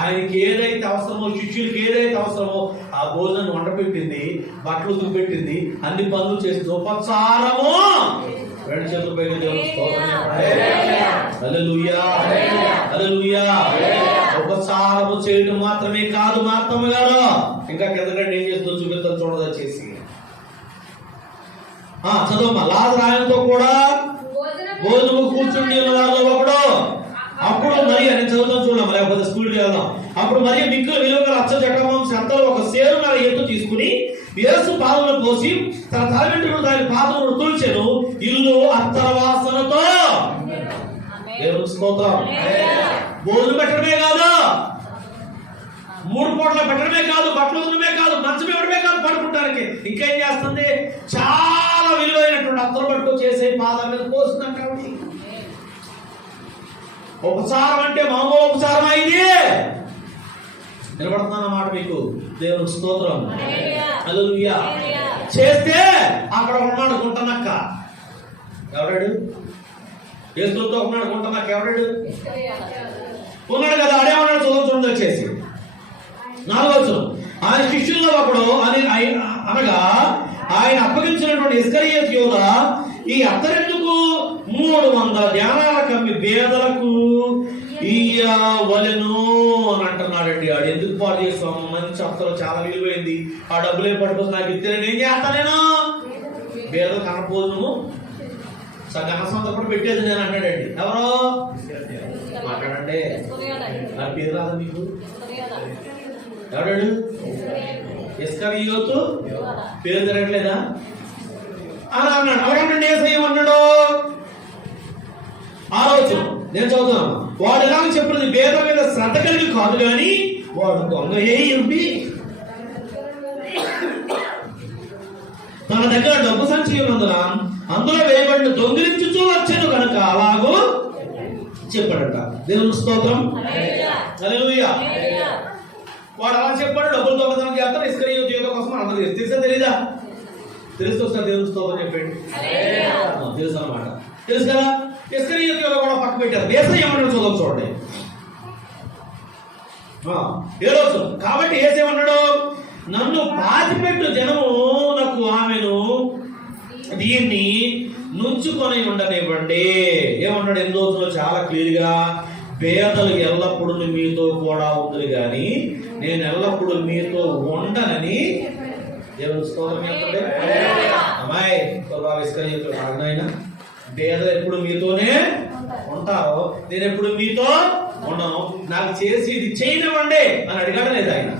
ఆయనకి ఏదైతే అవసరమో, శిష్యులకి ఏదైతే అవసరమో ఆ భోజనం వండపెట్టింది, బట్టలు ఉతికిపెట్టింది, అన్ని పనులు చేసింది. ఉపచారము. 2 చేతుల పైన దేవునికి స్తోత్రం చెప్పండి. హల్లెలూయా, హల్లెలూయా. ఉపచారము చేయడం మాత్రమే కాదు మార్తమ్మ గారు, ఇంకా కిందకంటే ఏం చేస్తుందో చూపిస్తాను చూడదా చేసి. చదవమ్మా. లాజరు ఆయనతో కూడా భోజనము కూర్చుండి వారిలో ఒకడు. అప్పుడు మరి నేను చదువుతాను చూడమ్మా, లేకపోతే స్కూల్కి వెళ్దాం. అప్పుడు మరి మిక్కులు విలువ అచ్చ జటమం సంతలో ఒక సేరున్నర ఎత్తు తీసుకుని యేసు పాదములను పోసి తన తల వెంట్రుకలు దాని పాదములను తుడిచెను. ఇల్లు అత్తర వాసనతో. దేవునికి స్తోత్రం. భోజనం పెట్టడమే కాదు, 3 పూటల పెట్టడమే కాదు, బట్టలు ఉండడమే కాదు, మంచం ఇవ్వడమే కాదు, పడుకుంటానికి ఇంకేం చేస్తుంది? చాలా విలువైనటువంటి అత్తరు పట్టుకు చేసే పాదాల మీద పోస్తుందంట. ఉపచారం అంటే మామూలు ఉపచారం ఇది. నిలబడుతున్నమాట మీకు. దేవునికి స్తోత్రం, హల్లెలూయా. చేస్తే అక్కడ ఉన్నాడు గుంటనక్క. ఎవడాడు? యేసుతో ఉన్నాడు గుంటనక్క. ఎవడాడు? ఉన్నాడు కదా, అడేమన్నాడు చూడండి వచ్చేసి 4వ వచనం. ఆయన శిష్యుల్లో ఒకడు అనగా ఆయన అప్పగించినటువంటి ఇస్కరియోతు యూదా ఈ అత్తరెందుకు 300 ధ్యానాల కమ్మి పేదలకు ఇయ్యవలెను అని అంటున్నాడండి. ఆడు ఎందుకు పాటు చేస్తాం? మంచి అత్తలు చాలా విలువైంది, ఆ డబ్బులే పట్టుకొచ్చి నాకు ఇస్తే నేను ఏం చేస్తా? నేను పేదలకు అన్నభోజనము ఘనసంత కూడా పెట్టేది నేను అంటాడండి. ఎవరో మాట్లాడండి. నా పేరు రాదా మీకు? ఎవడాడు? ఇస్కరియోతు పేరు తిరగట్లేదా అని అన్నాడు. ఎవరన్నాడు? యేసయ్య అన్నాడు. ఆలోచన నేను చదువుతున్నాను. వాడు ఎలా చెప్పినది వేద మీద శ్రద్ధ కలిగి కాదు కానీ వాడు దొంగ ఏంటి, తన దగ్గర డబ్బు సంచి ఉన్నందున అందులో వేయబడిన దొంగిలించుతూ వచ్చాను కనుక అలాగూ చెప్పాడట. దేవుని స్తోత్రం. హల్లెలూయా. వాడు అలా చెప్పాడు. డబ్బులు దొంగతనం చేస్తాడు. ఇస్కరియోతు యూదా కోసం అందరూ తెలుసా తెలీదా? తెలుసు వస్తారు. దేవుని స్తోత్రం చెప్పండి. తెలుసు అన్నమాట. తెలుసు కదా. ఇస్కరియోతు యూదా కూడా పక్క పెట్టారు. యేసయ్య ఏమన్నాడు చూద్దాం, చూడండి. ఏ రోజు కాబట్టి యేసేమన్నాడు? నన్ను పాతిపెట్టు జనము నాకు ఆమెను దీన్ని నుంచుకొని ఉండనివ్వండి. ఏమన్నాడు? 8 రోజుల్లో చాలా క్లియర్ గా పేదలు ఎల్లప్పుడూ మీతో కూడా ఉంది కానీ నేను ఎల్లప్పుడూ మీతో ఉండనని దేవుని స్తోత్రం చెప్పండి. అమ్మాయి ఇస్కరియోతు పేదలు ఎప్పుడు మీతోనే ఉంటారో నేను ఎప్పుడు మీతో ఉండను, నాకు చేసి ఇది చేయనివ్వండి అని అడిగాడు లేదా ఆయన?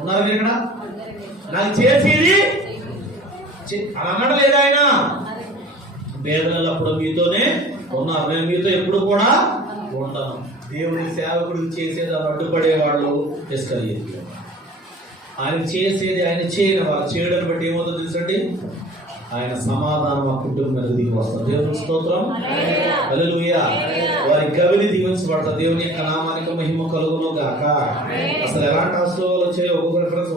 ఉన్నారు మీరు ఇక్కడ? నాకు చేసేది అని అన్నాడు లేదా ఆయన? పేదలప్పుడు మీతోనే ఉన్నారు, నేను మీతో ఎప్పుడు కూడా ఉండను. దేవుని సేవకుడికి చేసేది అని అడ్డుపడేవాళ్ళు ఇస్కరియోతు. ఆయన చేసేది ఆయన చేయని వారు చేయడం బట్టి ఏమవుతుందో తెలుసండి, ఆయన సమాధానం ఆ కుటుంబం మీద దిగి వస్తారు. దేవుని స్తోత్రం. హల్లెలూయా. వారి గవిని దీవించబడతారు. దేవుని యొక్క నామానికి మహిమ కలుగును గాక. అసలు ఎలాంటి అవసరాలు వచ్చాయి? ఒక్కొక్క రెఫరెన్స్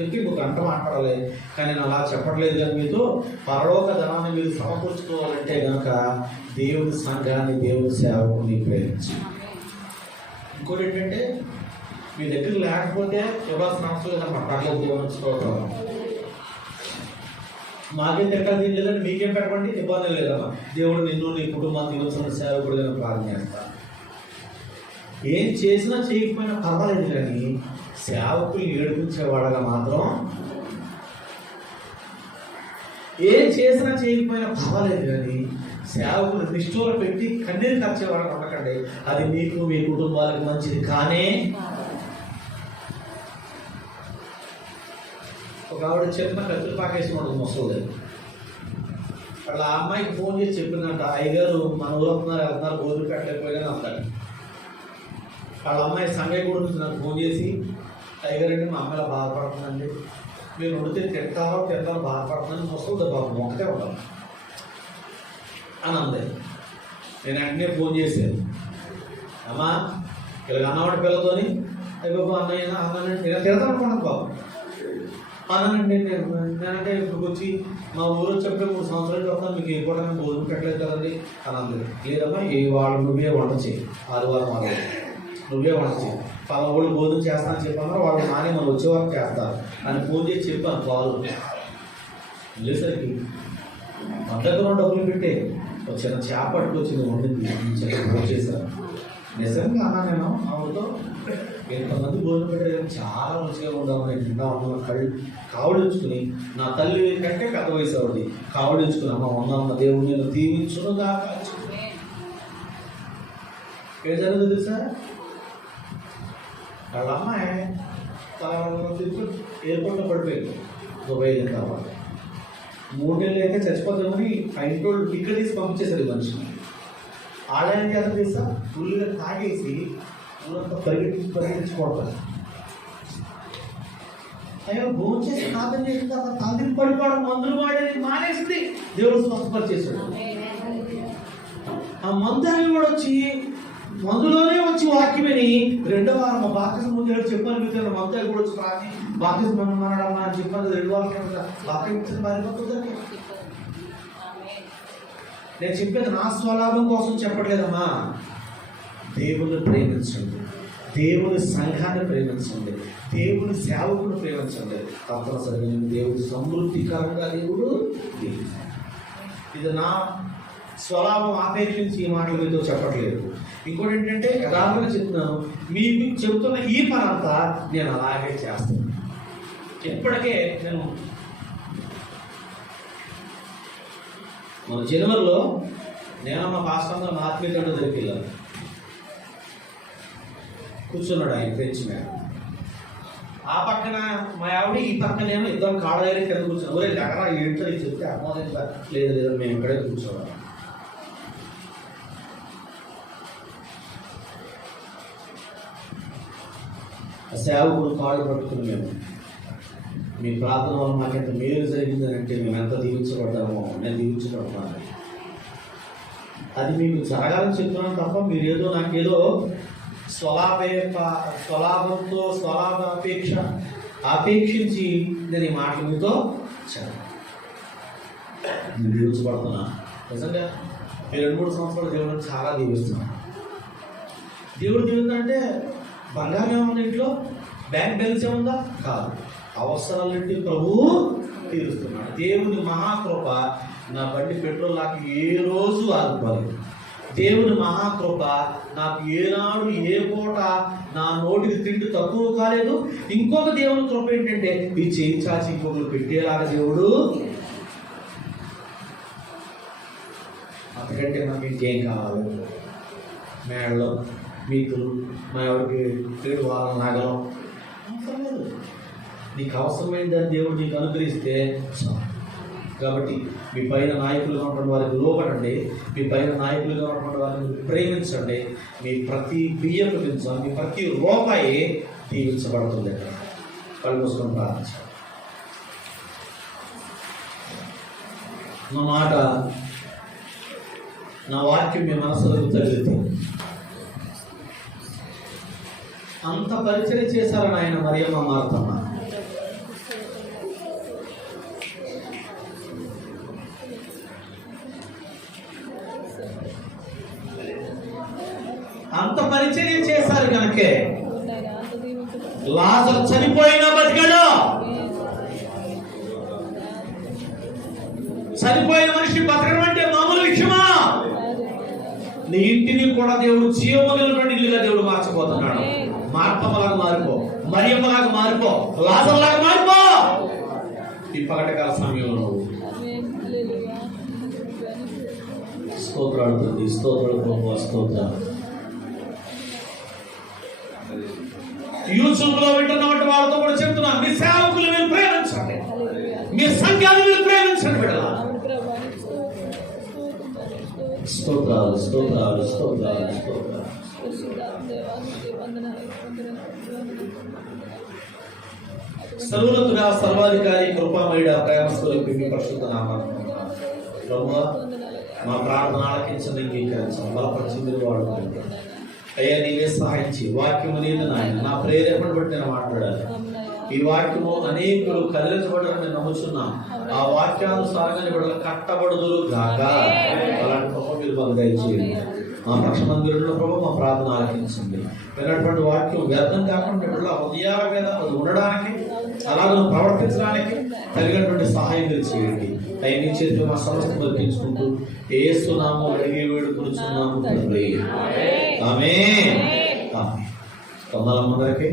చెప్పి ఇంకో గంట మాట్లాడాలి. కానీ నేను అలా చెప్పట్లేదు. కానీ మీతో పరలోక ధనాన్ని మీరు సమకూర్చుకోవాలంటే కనుక దేవుని సంఘాన్ని, దేవుని సేవకుని ప్రేమించి. ఇంకోటి ఏంటంటే మీ దగ్గర లేకపోతే ఇవ్వాల్సిన అవసరం లేదన్నమాట. పర్లేదు. దేవుని స్తోత్రం. మాకేం తిట్టాలి లేదంటే మీకేం పెట్టండి, ఇబ్బంది లేదమ్మా. దేవుడు నిన్ను నీ కుటుంబాన్ని దీవించిన సేవకుడుగా ప్రార్థన చేస్తాను. ఏం చేసినా చేయకపోయినా పర్వాలేదు కానీ సేవకులు ఏడిపించేవాడగా మాత్రం, ఏం చేసినా చేయకపోయినా పర్వాలేదు కానీ సేవకులు నిష్ఠూర పెట్టి కన్నీరు ఖర్చేవాడగా ఉండకండి. అది మీకు మీ కుటుంబాలకు మంచిది కానే. ఒక ఆవిడ చెప్పిన కత్తులు పాకేసి ఉండదు ముసలి. అట్లా ఆ అమ్మాయికి ఫోన్ చేసి చెప్పిందంట, అయ్యగారు మన ఊరు వస్తున్నారు, వెళ్తున్నారు, భోజనం పెట్టలేకపోయినా అంటాడు. వాళ్ళ అమ్మాయి సంగయ్య గురించి నాకు ఫోన్ చేసి, అయ్యగారండి మా అమ్మాయిలా బాధపడుతుందండి, మీరు వండితే తింటారో బాధపడుతుందని ముసలి బాబు ఒకటే ఉండాలి అని అంది. నేను వెంటనే ఫోన్ చేశాను, అమ్మా ఇలాగ అన్నవాడి పిల్లతోని అయ్యి బాబు అన్నయ్య అన్నానండి, నేను తిడతాను అనుకున్నాను బాబు అనండి. నేనంటే ఇప్పుడు వచ్చి మా ఊరు చెప్పే 3 సంవత్సరాలు వస్తాను, మీకు ఏ పూట భోజనం పెట్టలేదు కదండి అని అందరు. లేదమ్మా ఏ వాళ్ళు నువ్వే వంట చేయి, ఆదివారం నువ్వే వంట చేయి, పదవాళ్ళు భోజనం చేస్తానని చెప్పాను, వాళ్ళు నాని మనం వచ్చేవారు చేస్తారు అని ఫోన్ చేసి చెప్పాను. కాలు వెళ్ళేసరికి మన దగ్గర డబ్బులు పెట్టే చిన్న చేప పట్టుకొచ్చింది, వండింది, భోజనం చేశాను. నిజంగా అన్నా నేను ఆవిడతో ఎంతమంది భోజనం పెట్టారు, చాలా రుచిగా ఉందామని తింటా ఉన్నాను. కావడించుకుని నా తల్లి కంటే పెద్ద వయసు ఆవిడది, కావడించుకుని అమ్మ ఉన్నామన్న దేవుడు నేను దీవించునుగా. ఏం జరుగుతుంది తెలుసా? వాళ్ళ అమ్మాయి ఎయిర్పోర్ట్లో పడిపోయింది దుబాయ్ అయిన తర్వాత. 3 నెలలు అయితే చచ్చిపోతామని ఆ ఇంట్లో టికెట్ తీసి పంపించేశారు ఈ మనిషిని. ఆలయం చేత తెలుసా, ఫుల్గా తాగేసి ఊరంతా పరిగెత్తించుకోవడం. అయ్యో భోజనం చేసి ప్రార్థన చేసిన తర్వాత తండ్రి పడిపోవడం, మందులు వాడేది మానేసింది. దేవుడు స్వస్థపరిచేశాడు. ఆ మందు అవి కూడా వచ్చి మందులోనే వచ్చి వాక్యమని 2వ వారం మా బాప్తిజం ముందు చెప్పాను, మీకు మందు కూడా వచ్చి రాని బాప్తిజం మనడమ్మా అని చెప్పాను. 2 వారాలు బాప్తిజం మారిపోతుందండి. నేను చెప్పేది నా స్వలాభం కోసం చెప్పట్లేదమ్మా. దేవుని ప్రేమించండి, దేవుని సంఘాన్ని ప్రేమించండి, దేవుని సేవకుని ప్రేమించండి. తప్పనిసరిగా దేవుడు సమృద్ధికరంగా దేవుడు. ఇది నా స్వలాభం ఆపేక్షించి ఈ మాటలు మీతో చెప్పట్లేదు. ఇంకోటి ఏంటంటే యథార్థంగా చెప్తున్నాను, మీకు చెబుతున్న ఈ పని అంతా నేను అలాగే చేస్తాను. ఇప్పటికే నేను మన జనవరిలో నేను మా పాస్టర్ మా ఆత్మీయుడు దగ్గరికి వెళ్ళాను. కూర్చున్నాడు ఆయన బెంచ్ మీద. ఆ పక్కన మా ఆవిడ, ఈ పక్కనేమో ఇద్దరు కాళ్ళ దగ్గర కింద కూర్చున్నాం. ఊరే దగ్గర ఏంటో చెప్తే అమ్మోదే లేదు లేదు మేము ఇక్కడే కూర్చోవాలి. సేవకుడు కాళ్ళు పట్టుకుని మేము మీ ప్రార్థన వల్ల మాకు ఎంత మేలు జరిగిందని అంటే మేము ఎంత దీవించబడ్డామో, నేను దీవించబడతాను. అది మీకు జరగాలని చెప్తున్నాను తప్ప మీరేదో నాకేదో స్వలాభంతో అపేక్షించి నేను ఈ మాటలు మీతో నేను దీవించబడుతున్నా. నిజంగా మీరు 2-3 సంవత్సరాలు దేవుడిని చాలా దీవిస్తున్నాను. దేవుడు దీవిందంటే బంగారం ఏమన్నా ఇంట్లో, బ్యాంక్ బ్యాలెన్స్ ఏముందా? కాదు. అవసరాలన్నింటి ప్రభువు తీరుస్తున్నాడు. దేవుని మహాకృప నా బండి పెట్రోల్ నాకు ఏ రోజు ఆగిపోలేదు. దేవుని మహాకృప నాకు ఏనాడు ఏ పూట నా నోటికి తిండి తక్కువ కాలేదు. ఇంకొక దేవుని కృప ఏంటంటే ఈ చేయి చాచి ఇంకొకరు పెట్టేలాగా దేవుడు. అంతకంటే నాకు ఇంకేం కావాలి? మేడలో మీకు మా ఎవరికి 7 వారాల నగలం అవసరం లేదు. నీకు అవసరమైన దాన్ని దేవుడు నీకు అనుగ్రహిస్తే కాబట్టి మీ పైన నాయకులుగా ఉన్నటువంటి వారికి లోపడండి. మీ పైన నాయకులుగా ఉన్నటువంటి వారిని ప్రేమించండి. మీ ప్రతి బియ్యం పెంచాలి. మీ ప్రతి రూపాయి దీవించబడుతుంది. కళ్ళు మూసుకొని ప్రార్థించాలి. నా మాట, నా వాక్యం మీ మనసులకు తగిలితే అంత పరిచయం చేశారని ఆయన మరియమ్మ మార్తమ్మ. అంత పరిచర్య చేశారు కనుకే లాజరు చనిపోయినా బతికాడు. చనిపోయిన మనిషి బతకడం అంటే మామూలు విషయమా? నీ ఇంటిని కూడా దేవుడు జీవమగిలినటువంటి ఇల్లుగా దేవుడు మార్చబోతున్నాడు. మార్తమ్మలాగా మారిపో, మరియమ్మలాగా మారిపో, లాజరులాగా మారిపో. ఈ పగటికాల సమయంలో స్తోత్రాలు తండ్రి, స్తోత్రాలు ప్రభు, స్తోత్రాలు. యూట్యూబ్ లో వింటున్నటువంటి వాళ్ళతో కూడా చెప్తున్నాను, మీ సేవకులు మీరు ప్రేమించండి, మీ సంఘాలు మీరు ప్రేమించండి. బిడ్డలా స్తోత్రాలు, స్తోత్రాలు, స్తోత్రాలు, స్తోత్రాలు. సర్వోన్నతుడా, సర్వాధికారి, కృపామయుడా, ప్రేమస్వరూపి మీ పరిశుద్ధ నామమున ప్రభువా మా ప్రార్థన ఆలకించండి, అంగీకరించండి, బలపరిచి మీరు వాడుకోండి. అయ్యా నీవే సహాయించి వాక్యము నీళ్ళు నాయన నా ప్రేరేపణ బట్టి నేను మాట్లాడాలి. ఈ వాక్యము అనేకులు కదిలించబడాలని నమ్ముచున్నాం. ఆ వాక్యానుసారంగా బిడ్డలు కట్టబడుదురు గాక. అలాంటి ప్రభు మీరు మాకు దయచేయండి. మా పక్ష మందిరంలో ప్రభు మా ప్రార్థన ఆలకించండి. విన్నటువంటి వాక్యం వ్యర్థం కాకుండా బిడ్డల హృదయాల మీద అది ఉండడానికి, అలాగే ప్రవర్తించడానికి కలిగినటువంటి సహాయం మీరు చేయండి. అయ్యి నీ చేతిలో మా సమస్య బతికించుకుంటూ యేసునామములో అడిగి వేడుకొనుచున్నాము తండ్రి. ఆమేన్. వందనములందరికీ